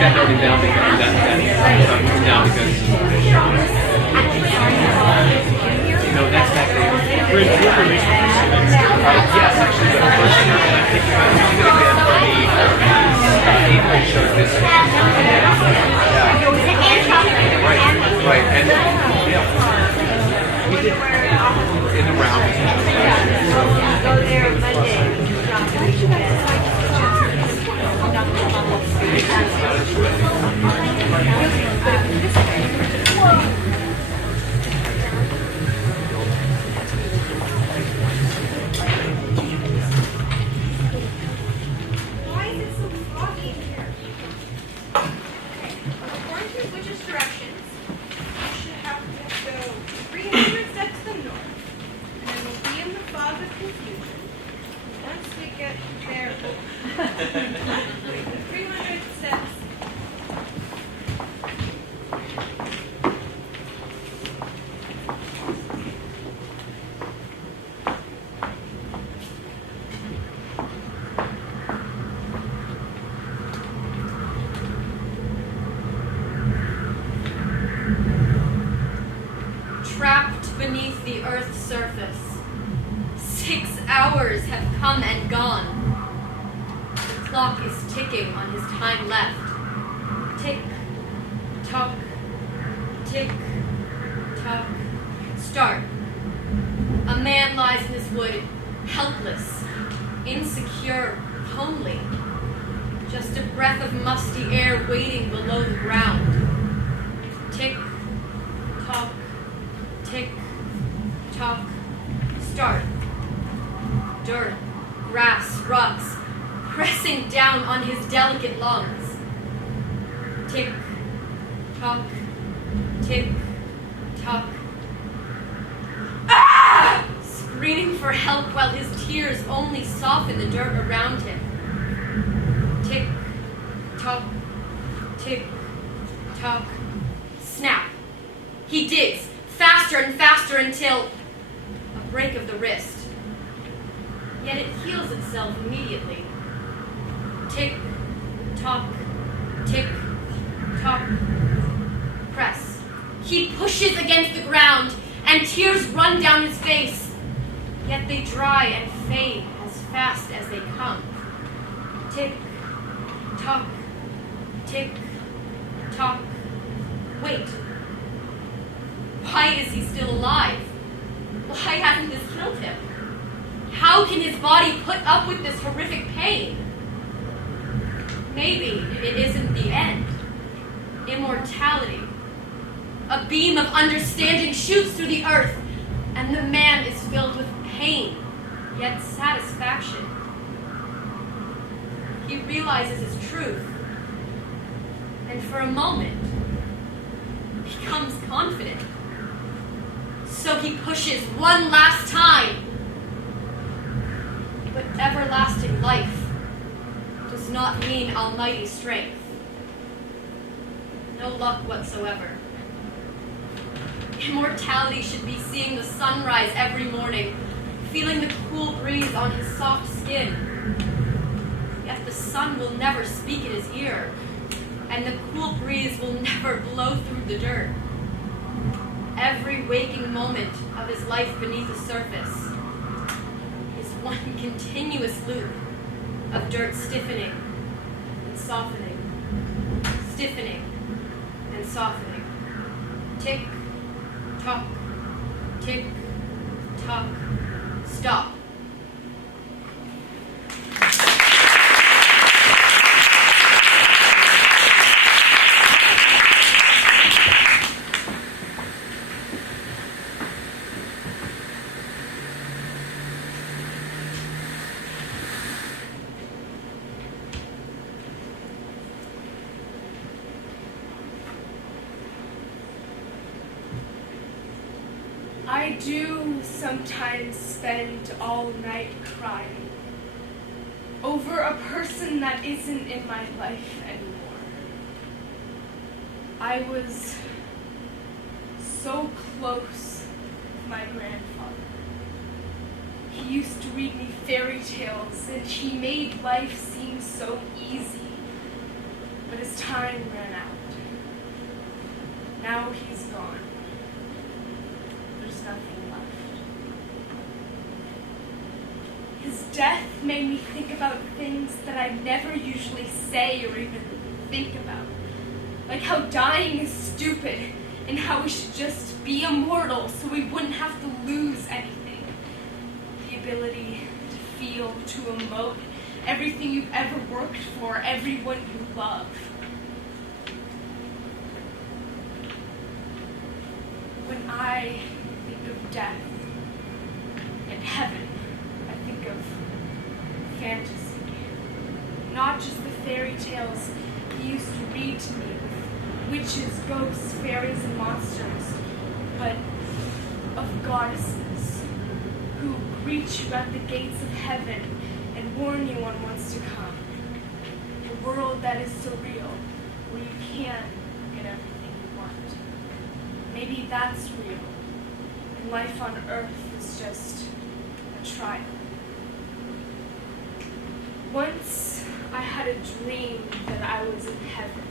that building down because that's back there. Yes, actually, the first year, and I'm thinking about doing it again for the 8th grade show this year. Right, and we did in the round. Go there Why is it so foggy in here? According to Witch's directions, you should have to go 300 steps to the north, and then we'll be in the fog of confusion. Once we get there, 300 steps. Trapped beneath the earth's surface. 6 hours have come and gone. The clock is ticking on his time left. Tick, tock, tick, tock, start. A man lies in his wood, helpless, insecure, homely. Just a breath of musty air waiting below the ground. Tick, tock, tick, tock, start. Dirt, grass, rocks, pressing down on his delicate lungs. Tick, tock, tick, tock. Ah! Screaming for help while his tears only soften the dirt around him. Tick, tock, tick, tock, snap. He digs, faster and faster until a break of the wrist. Yet it heals itself immediately. Tick, tock, tick, tock, press. He pushes against the ground, and tears run down his face. Yet they dry and fade as fast as they come. Tick, tock, tick, tock. Wait. Why is he still alive? Why hasn't this killed him? How can his body put up with this horrific pain? Maybe it isn't the end. Immortality. A beam of understanding shoots through the earth, and the man is filled with pain, yet satisfaction. He realizes his truth, and for a moment, becomes confident. So he pushes one last time. But everlasting life does not mean almighty strength. No luck whatsoever. Immortality should be seeing the sunrise every morning, feeling the cool breeze on his soft skin. Yet the sun will never speak in his ear, and the cool breeze will never blow through the dirt. Every waking moment of his life beneath the surface is one continuous loop of dirt stiffening and softening, stiffening and softening. Tick, tock, tick, tock, stop. I do sometimes spend all night crying over a person that isn't in my life anymore. I was so close with my grandfather. He used to read me fairy tales, and he made life seem so easy. but his time ran out. Now he's gone. There's nothing left. His death made me think about things that I never usually say or even think about. Like how dying is stupid, and how we should just be immortal so we wouldn't have to lose anything. The ability to feel, to emote, everything you've ever worked for, everyone you love. When I think of death and heaven, I think of fantasy. Not just the fairy tales he used to read to me with witches, ghosts, fairies, and monsters, but of goddesses who greet you at the gates of heaven and warn you on what's to come. A world that is surreal, where you can get everything you want. Maybe that's real, and life on Earth is just a trial. Once I had a dream that I was in heaven.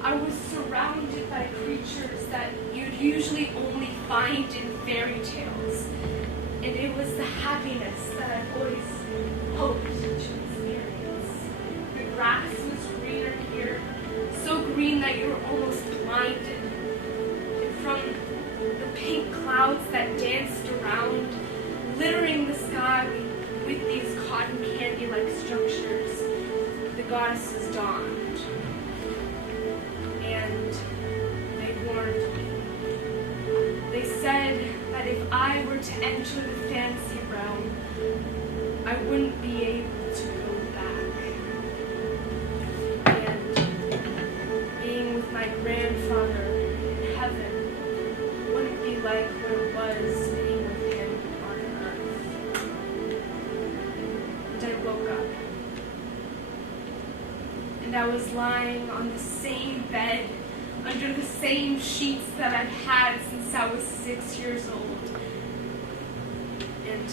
I was surrounded by creatures that you'd usually only find in fairy tales. And it was the happiness that I've always hoped to experience. The grass was greener here, so green that you were almost blinded. And from the pink clouds that danced around, littering the sky with these cotton candy-like structures, the goddesses dawned. And they warned me. They said that if I were to enter the fantasy realm, I wouldn't be able to go back. And being with my grandfather in heaven wouldn't be like what it was being with him on earth. And I woke up. And I was lying on the same bed, under the same sheets that I've had since I was 6 years old. And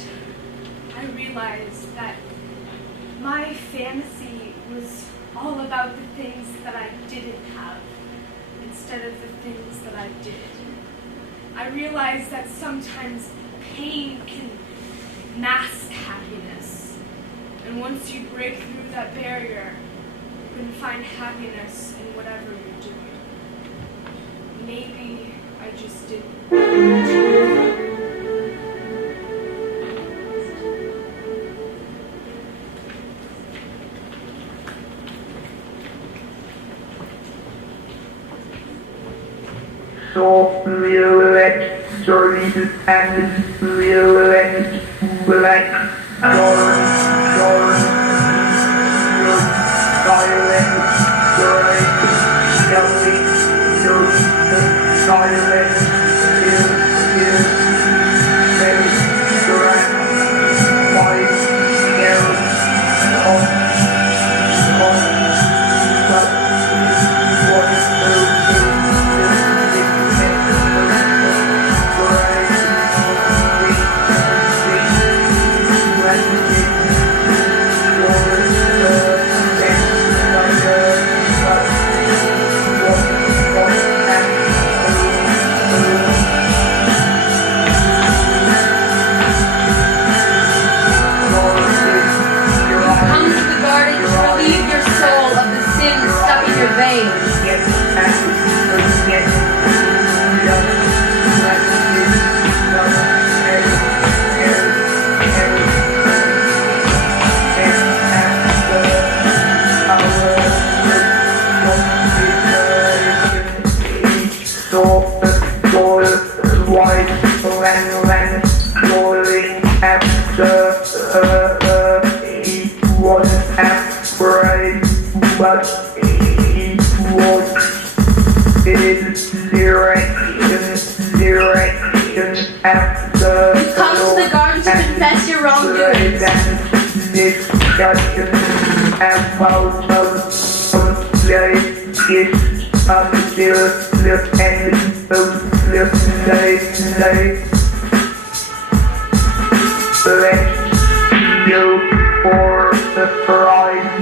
I realized that my fantasy was all about the things that I didn't have, instead of the things that I did. I realized that sometimes pain can mask happiness. And once you break through that barrier, you can find happiness in whatever you're doing. Maybe I just didn't. So violet, dirty and violet, black, dark, silent, bright, yellow, silent, face, red, white, yellow, Let's go for the prize.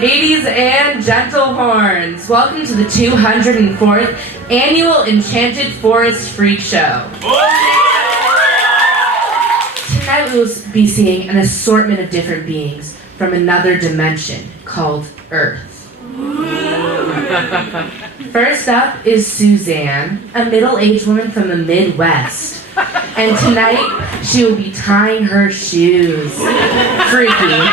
Ladies and gentle horns, welcome to the 204th Annual Enchanted Forest Freak Show. Tonight we will be seeing an assortment of different beings from another dimension called Earth. First up is Suzanne, a middle-aged woman from the Midwest. And tonight she will be tying her shoes. Freaky.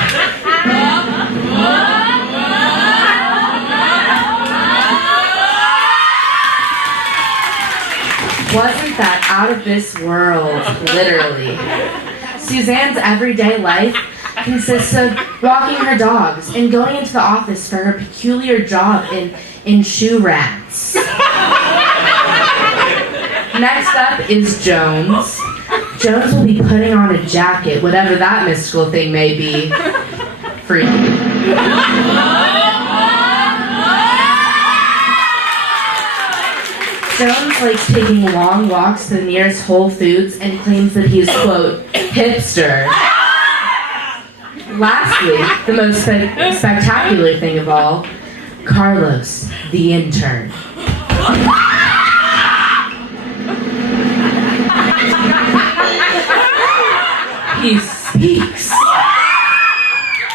Wasn't that out of this world, literally. Suzanne's everyday life consists of walking her dogs and going into the office for her peculiar job in shoe racks. Next up is Jones. Jones will be putting on a jacket, whatever that mystical thing may be. Freaky. Jones likes taking long walks to the nearest Whole Foods and claims that he is, quote, hipster. Lastly, the most spectacular thing of all, Carlos, the intern. He speaks.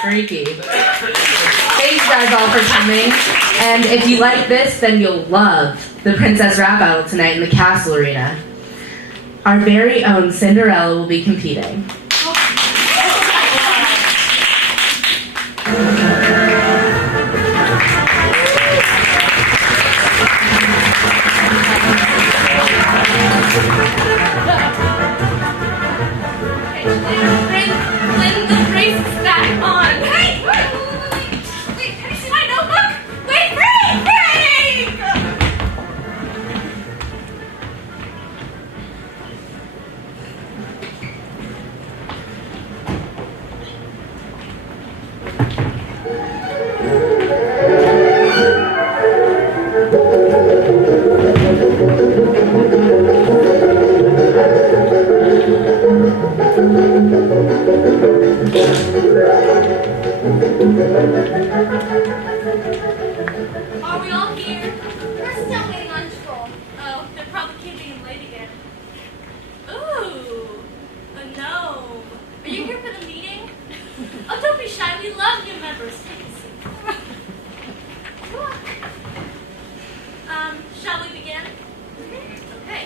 Freaky. Thanks guys all for coming. And if you like this, then you'll love the Princess Rap Battle tonight in the Castle Arena. Our very own Cinderella will be competing. Lynn, the brace is back on. Hey, wait, have you seen my notebook? Wait, break! Are we all here? We're still waiting on Troll. Oh, they're probably keeping late again. Ooh, a gnome. Are you here for the meeting? Oh, don't be shy. We love new members. Take a seat. Look. Shall we begin? Okay.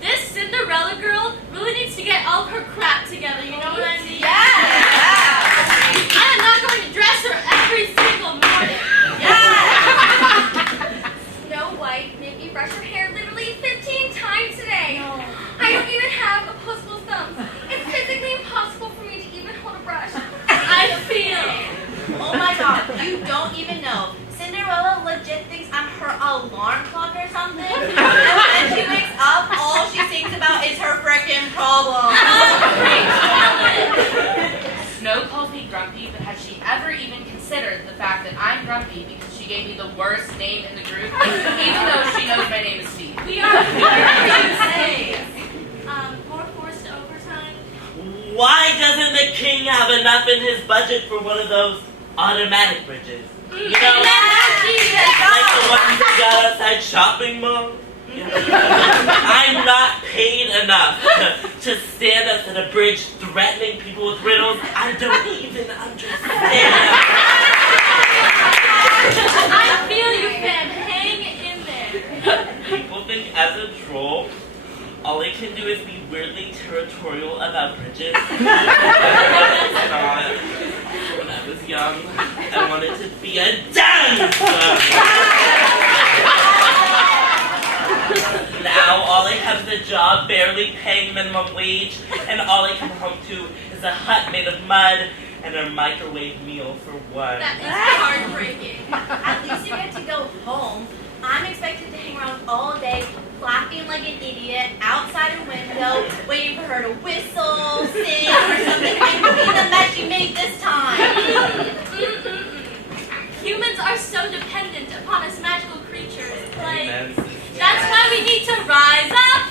This Cinderella girl really needs to get all of her crap together, you know what I mean? I am not going to dress her every single morning. Snow White made me brush her hair literally 15 times today. I don't even have opposable thumbs. It's physically impossible for me to even hold a brush. I feel. Oh my god, you don't even know. Cinderella legit thinks I'm her alarm clock or something. And when she wakes up, all she thinks about is her frickin' problem. Snow calls me grumpy, but has she ever even considered the fact that I'm grumpy because she gave me the worst name in the group, even though she knows my name is Steve? We are here. More forced overtime. Why doesn't the king have enough in his budget for one of those automatic bridges? You know, like the ones that got outside shopping malls? I'm not paid enough to stand up at a bridge threatening people with riddles I don't even understand. I feel you, fam. Hang in there. People think as a troll, all I can do is be weirdly territorial about bridges. When I was young, I wanted to be a dancer. Now all I have is a job barely paying minimum wage, and all I come home to is a hut made of mud and a microwave meal for one. That is heartbreaking. At least you get to go home. I'm expected to hang around all day, laughing like an idiot, outside a window, waiting for her to whistle, sing, or something, and clean the mess she made this time. Humans are so dependent upon us magical creatures. Like, Amen. that's why we need to rise up.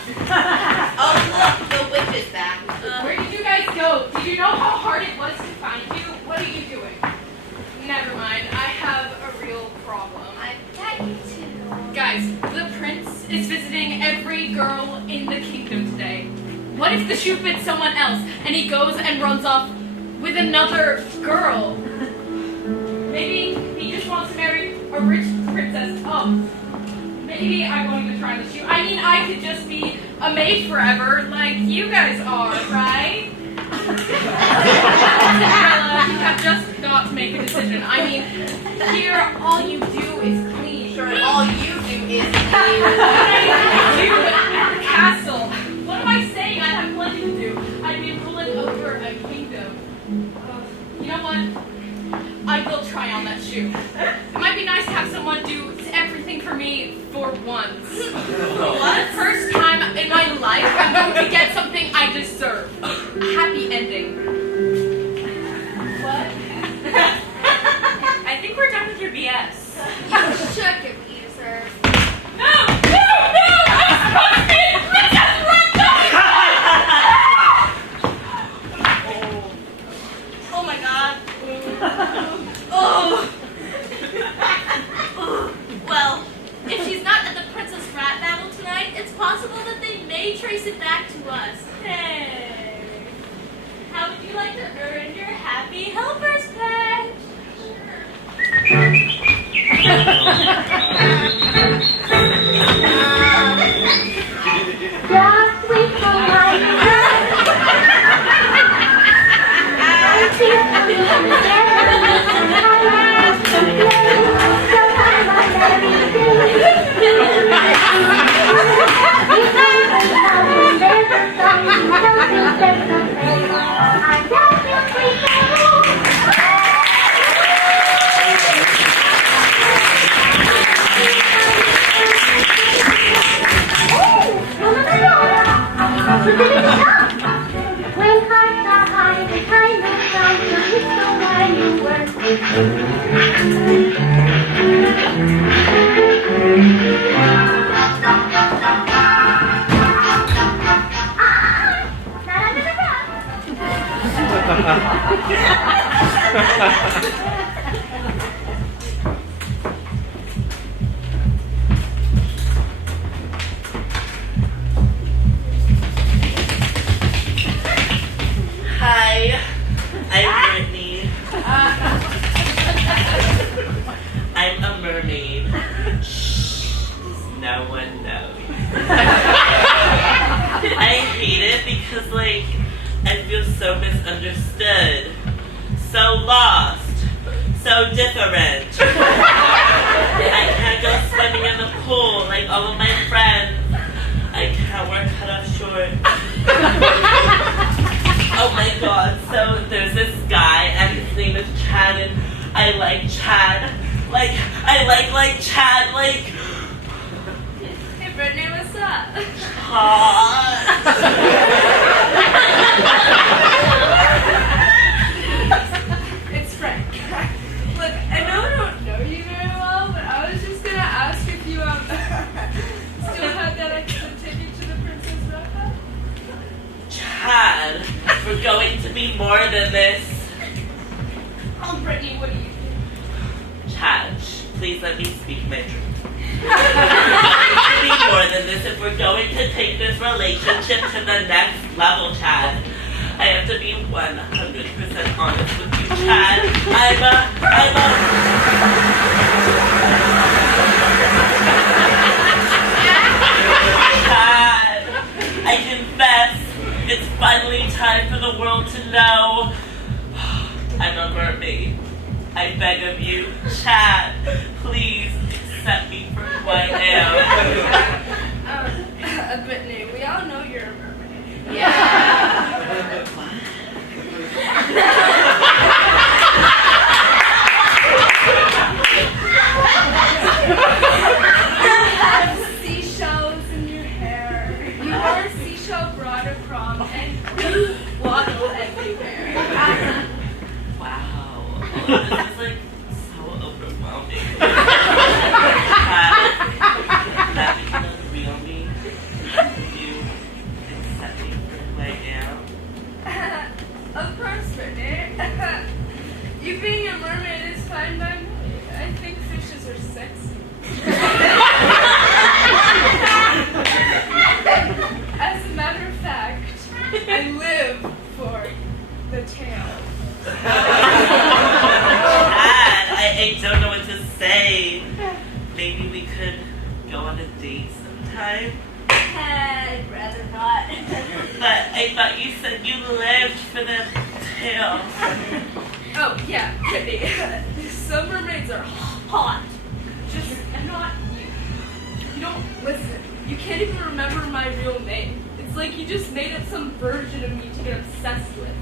Oh look, the witch is back. Where did you guys go? Did you know how hard it was to find you? What are you doing? Never mind. I have a real problem. I bet you too. Guys, the prince is visiting every girl in the kingdom today. What if the shoe fits someone else and he goes and runs off with another girl? Maybe he just wants to marry a rich princess. Oh, maybe I'm going to try the shoe. I mean, I could just be a maid forever like you guys are, right? Cinderella, you have just got to make a decision. I mean, here all you do is clean. Sure, all you do is What do you do at the castle? What am I saying? I have plenty to do. I'd be ruling over a kingdom. You know what? I will try on that shoe. It might be nice to have someone do everything for me for once. For the first time in my life, I'm going to get something I deserve. A happy ending. What? I think we're done with your BS. You should give what you deserve. No! No! No! I'm supposed to be the princess Oh my god. Oh. Well, if she's not at the Princess Rat battle tonight, it's possible that they may trace it back to us. Hey. How would you like to earn your Happy Helpers badge? Just wait for my When hearts are high, the time has come to whisper while you work. Not under the Hi, I'm Brittany. I'm a mermaid. Shh. misunderstood, so lost, so different. I can't go swimming in the pool like all of my friends. I can't wear cut-off shorts. Oh my god, so there's this guy and his name is Chad and I like Chad. I like Chad, Hey Brittany, what's up? It's Frank. Look, I know I don't know you very well, but I was just gonna ask if you still had that extra ticket to the Princess Rocca? Chad, we're going to be more than this. Oh, Brittany, what do you think? Chad, please let me speak my truth. We're going to be more than this if we're going to take this relationship to the next level, Chad. I have to be 100% honest with you, Chad. Chad, I confess, it's finally time for the world to know I'm a mermaid. I beg of you, Chad, please accept me for who I am. Brittany, we all know you're a mermaid. You have seashells in your hair. You wore a seashell bra to prom and you waddle everywhere. Wow. This is like so overwhelming. That you know the real me. You accept me for who I am. Of course, Brittany. You being a mermaid is fine by me. I think fishes are sexy. As a matter of fact, I live for the tail. I don't know what to say. Maybe we could go on a date sometime. I'd rather not. But I thought you said you lived for the tail. Oh, yeah, Brittany. Some mermaids are hot. Just not you. You don't listen. You can't even remember my real name. It's like you just made up some version of me to get obsessed with.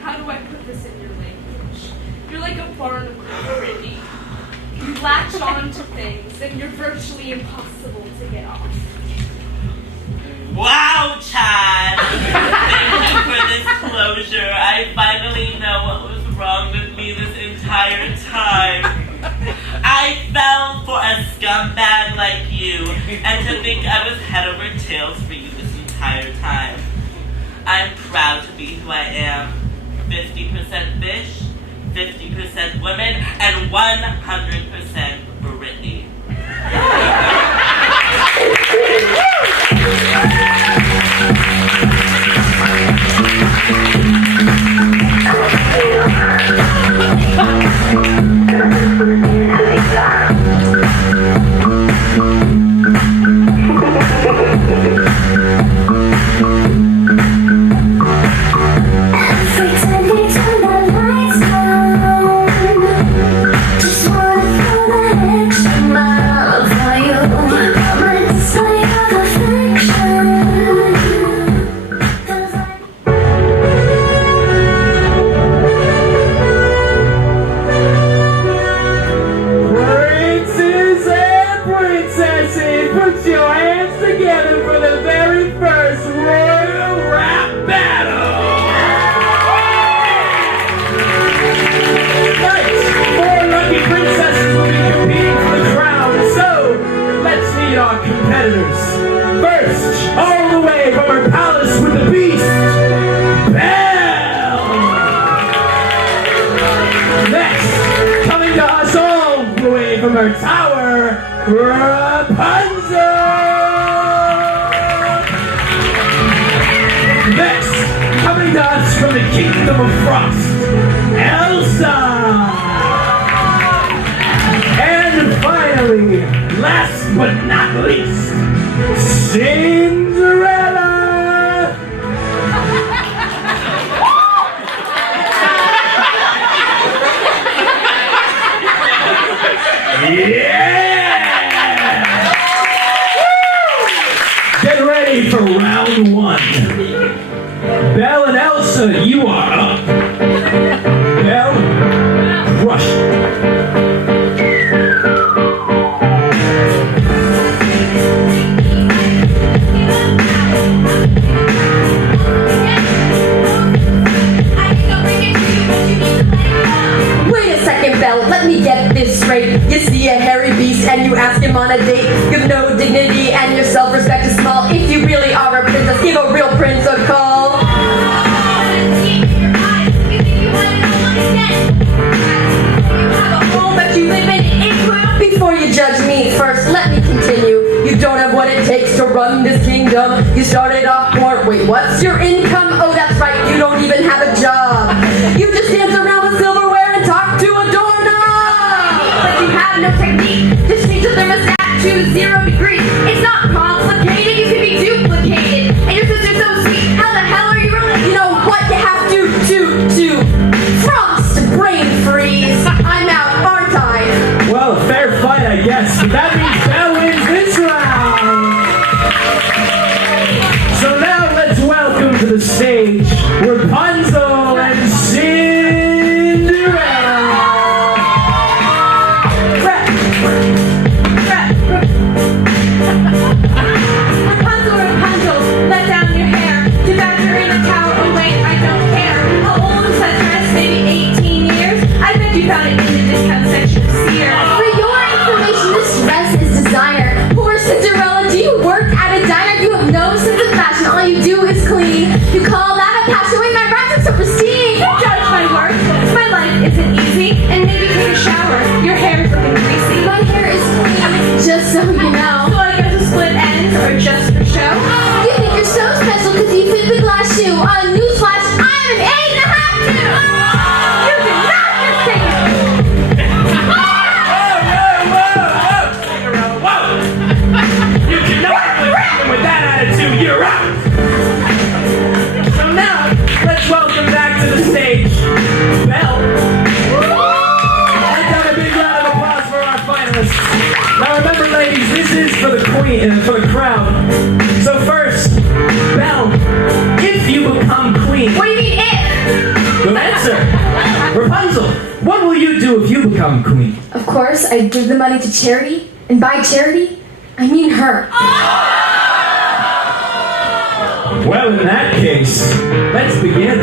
How do I put this in your language? You're like a barnacle, Brittany. You latch on to things, and you're virtually impossible to get off. Wow, Chad! Thank you for this closure. I finally know what was wrong with me this entire time. I fell for a scumbag like you, and to think I was head over tails for you this entire time. I'm proud to be who I am. 50% fish, 50% women, and 100% Brittany. From her tower, Rapunzel! Next, coming to us from the Kingdom of Frost, Elsa! And finally, last but not least, Cinderella! him on a date. You've no dignity and your self-respect is small. If you really are a princess, give a real prince a call. But you live in it. Before you judge me, first let me continue. You don't have what it takes to run this kingdom. You started off poor. Wait, what's your income? Oh, that's right, you don't even have a job. You just dance around with silverware and talk to a doorknob. But you have no technique. Just change the thermostat to 0 degrees. It's not complicated, you can be duplicated. And your sister's so sweet. How the hell are you really? You know what you have to frost brain freeze. I'm out, aren't I? Well, fair fight, I guess. But that means Belle wins this round. So now let's welcome to the stage Rapunzel and Cinderella. Rapunzel, Rapunzel, let down your hair. Get back here in a tower. Oh wait, I don't care. How old is that dress? Maybe 18 years? I bet you found it in the discount section of Sears. For your information, this dress is designer. Poor Cinderella, do you work at a diner? You have no sense of fashion, all you do is clean. You call that a passion? Wait, my rhymes are so pristine. Don't judge my work. My life isn't easy. And maybe take a shower. Your hair is looking greasy. My hair is clean, just so you know. So I guess a split ends or just for show? You think you're so special because you fit the glass shoe. Newsflash, I'm an 8.5 too. You did not just say it. You cannot play with that attitude, you're out! So now, let's welcome back to the stage, Belle. Let's have a big round of applause for our finalists. Now remember, ladies, this is for the queen, for the crowd. So first, Belle, if you become queen... What do you mean if? Good answer. Rapunzel, what will you do if you become queen? Of course, I'd give the money to charity. And by charity, I mean her. Well, in that case, let's begin.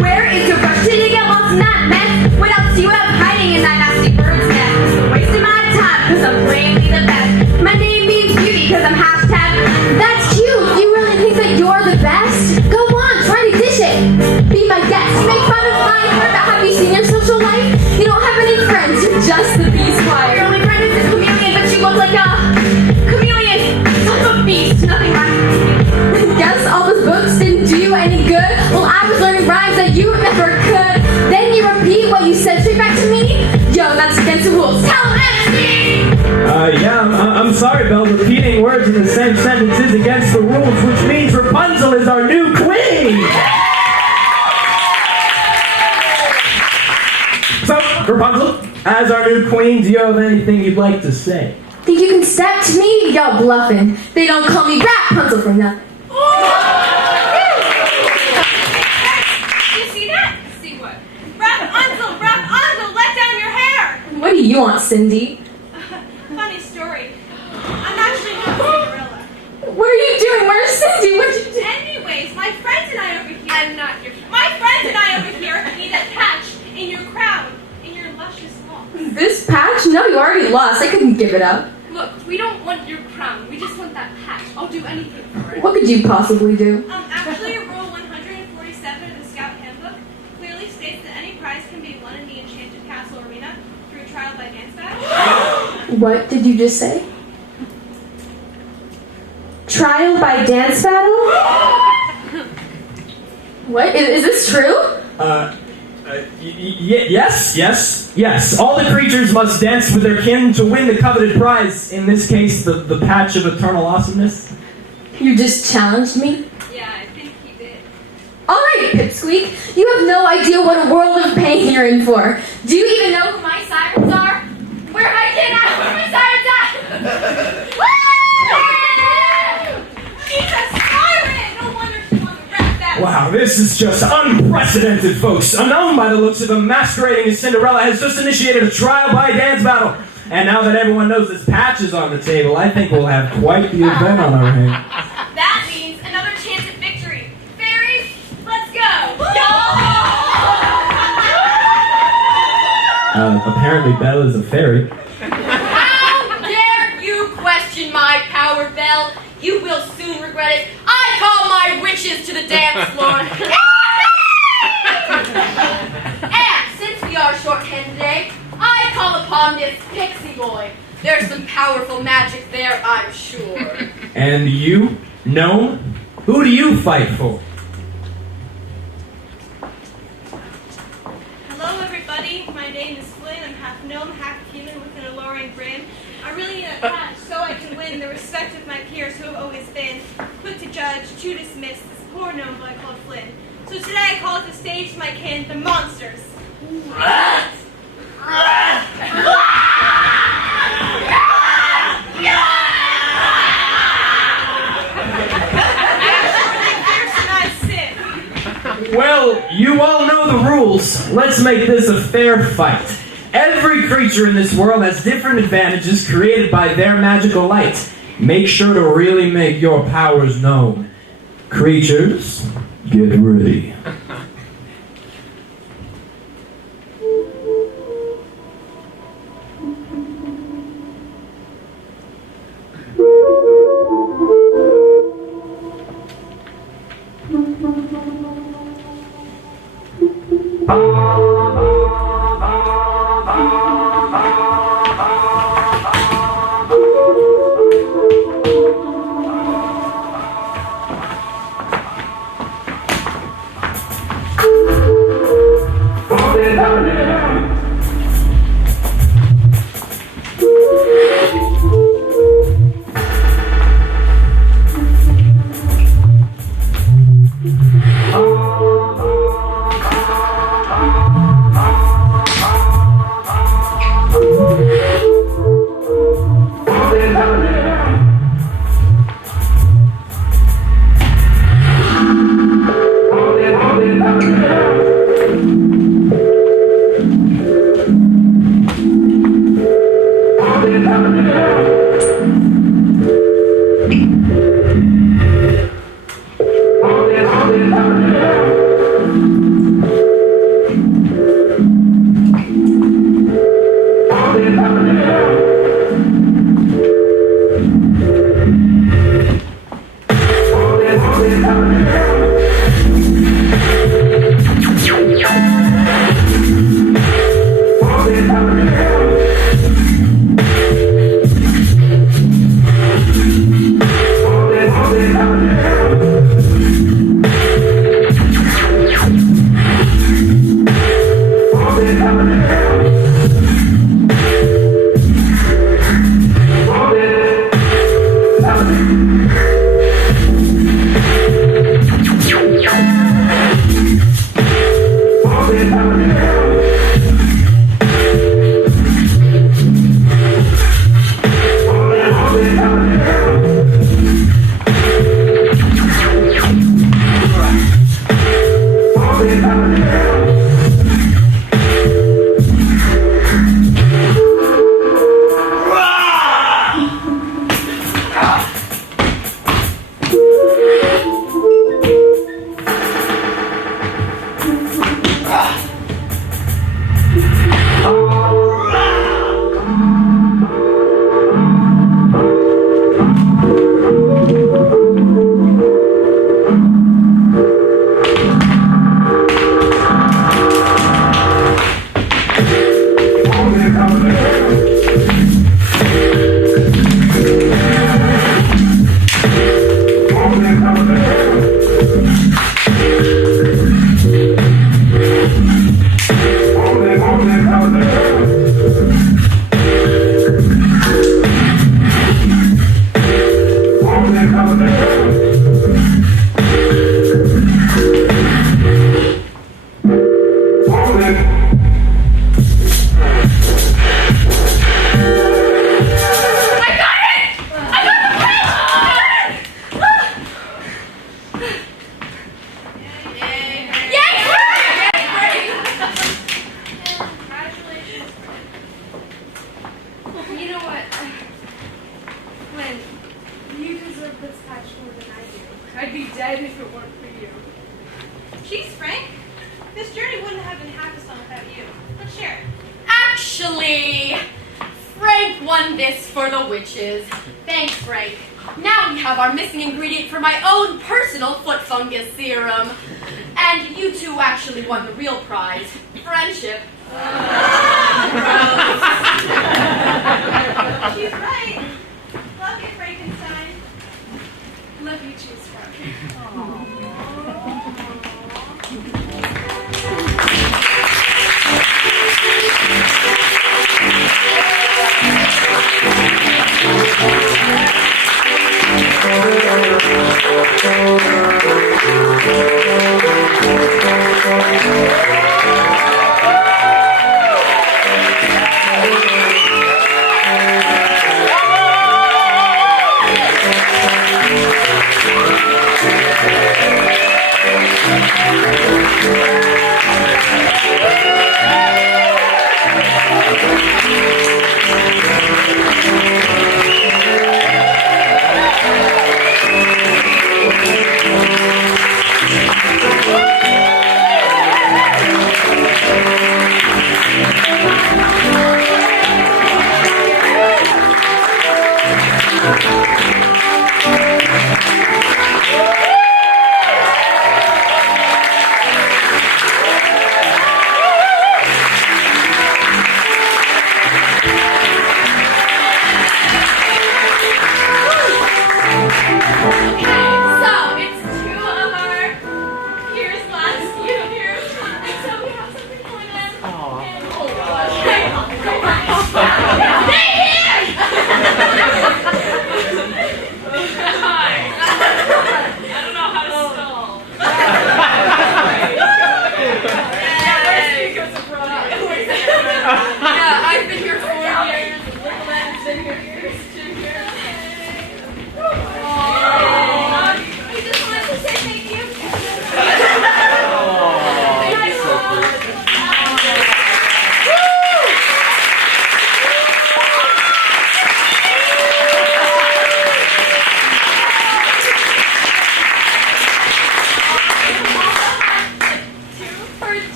Where is your brush? Did you get lost in that mess? What else do you have hiding in that nasty bird's nest? You're wasting my time because I'm plainly the best. My name means beauty because I'm hashtag. That's cute. You really think that you're the best? Go on, try to dish it. Be my guest. Make fun of my heart. But have you seen your social life? You don't have any friends. You're just the beast wife. Your only friend is a chameleon, but you look like a chameleon. Son of a beast. Nothing rhymes with you. Guess all those books didn't do you any good. Well, I was learning rhymes that you never could. Then you repeat what you said straight back to me. Yo, that's against the rules. Tell him MC! I'm sorry, Belle. Repeating words in the same sentence is against the rules, which means Rapunzel is our new queen! So, Rapunzel, as our new queen, do you have anything you'd like to say? Think you can step to me? Y'all bluffing. They don't call me Rapunzel for nothing. You see that? See what? Rapunzel, Rapunzel, let down your hair! What do you want, Cindy? Funny story. I'm actually not Cinderella. What are you doing? Where's Cindy? What'd you do? Anyways, my friends and I over here. I'm not your friend. My friends and I over here need a patch in your crown, in your luscious locks. This patch? No, you already lost. I couldn't give it up. Look, we don't want your crown. We just want that patch. I'll do anything for it. What could you possibly do? Actually, Rule 147 of the Scout Handbook clearly states that any prize can be won in the Enchanted Castle Arena through trial by dance battle. What did you just say? Trial by dance battle? What? Is this true? Yes. All the creatures must dance with their kin to win the coveted prize. In this case, the patch of eternal awesomeness. You just challenged me? Yeah, I think he did. Alright, Pipsqueak. You have no idea what a world of pain you're in for. Do you even know who my sirens are? Where am I getting at? Where are my sirens at? Woo! She's a siren! No wonder she wanted to rap that. Wow, this is just unprecedented, folks. Unknown by the looks of him, masquerading as Cinderella has just initiated a trial by dance battle. And now that everyone knows this patch is on the table, I think we'll have quite the event on our hands. That means another chance at victory. Fairies, let's go! Apparently Belle is a fairy. How dare you question my power, Belle? You will soon regret it. I call my witches to the dance floor. And since we are short-handed today, I call upon this pixie boy. There's some powerful magic there, I'm sure. And you, gnome? Who do you fight for? Hello, everybody. My name is Flynn. I'm half gnome, half human with an alluring grin. I really need a catch so I can win the respect of my peers who have always been quick to judge, to dismiss this poor gnome boy called Flynn. So today I call to the stage my kin, the monsters. Well, you all know the rules. Let's make this a fair fight. Every creature in this world has different advantages created by their magical light. Make sure to really make your powers known. Creatures, get ready. I'd be dead if it weren't for you. Jeez, Frank. This journey wouldn't have been half as fun without you. Let's share it. Actually, Frank won this for the witches. Thanks, Frank. Now we have our missing ingredient for my own personal foot fungus serum. And you two actually won the real prize, friendship. She's right. Love you, Frankenstein. Love you too, Sparky.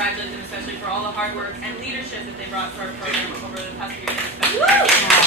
congratulate them, especially for all the hard work and leadership that they brought to our program over the past few years.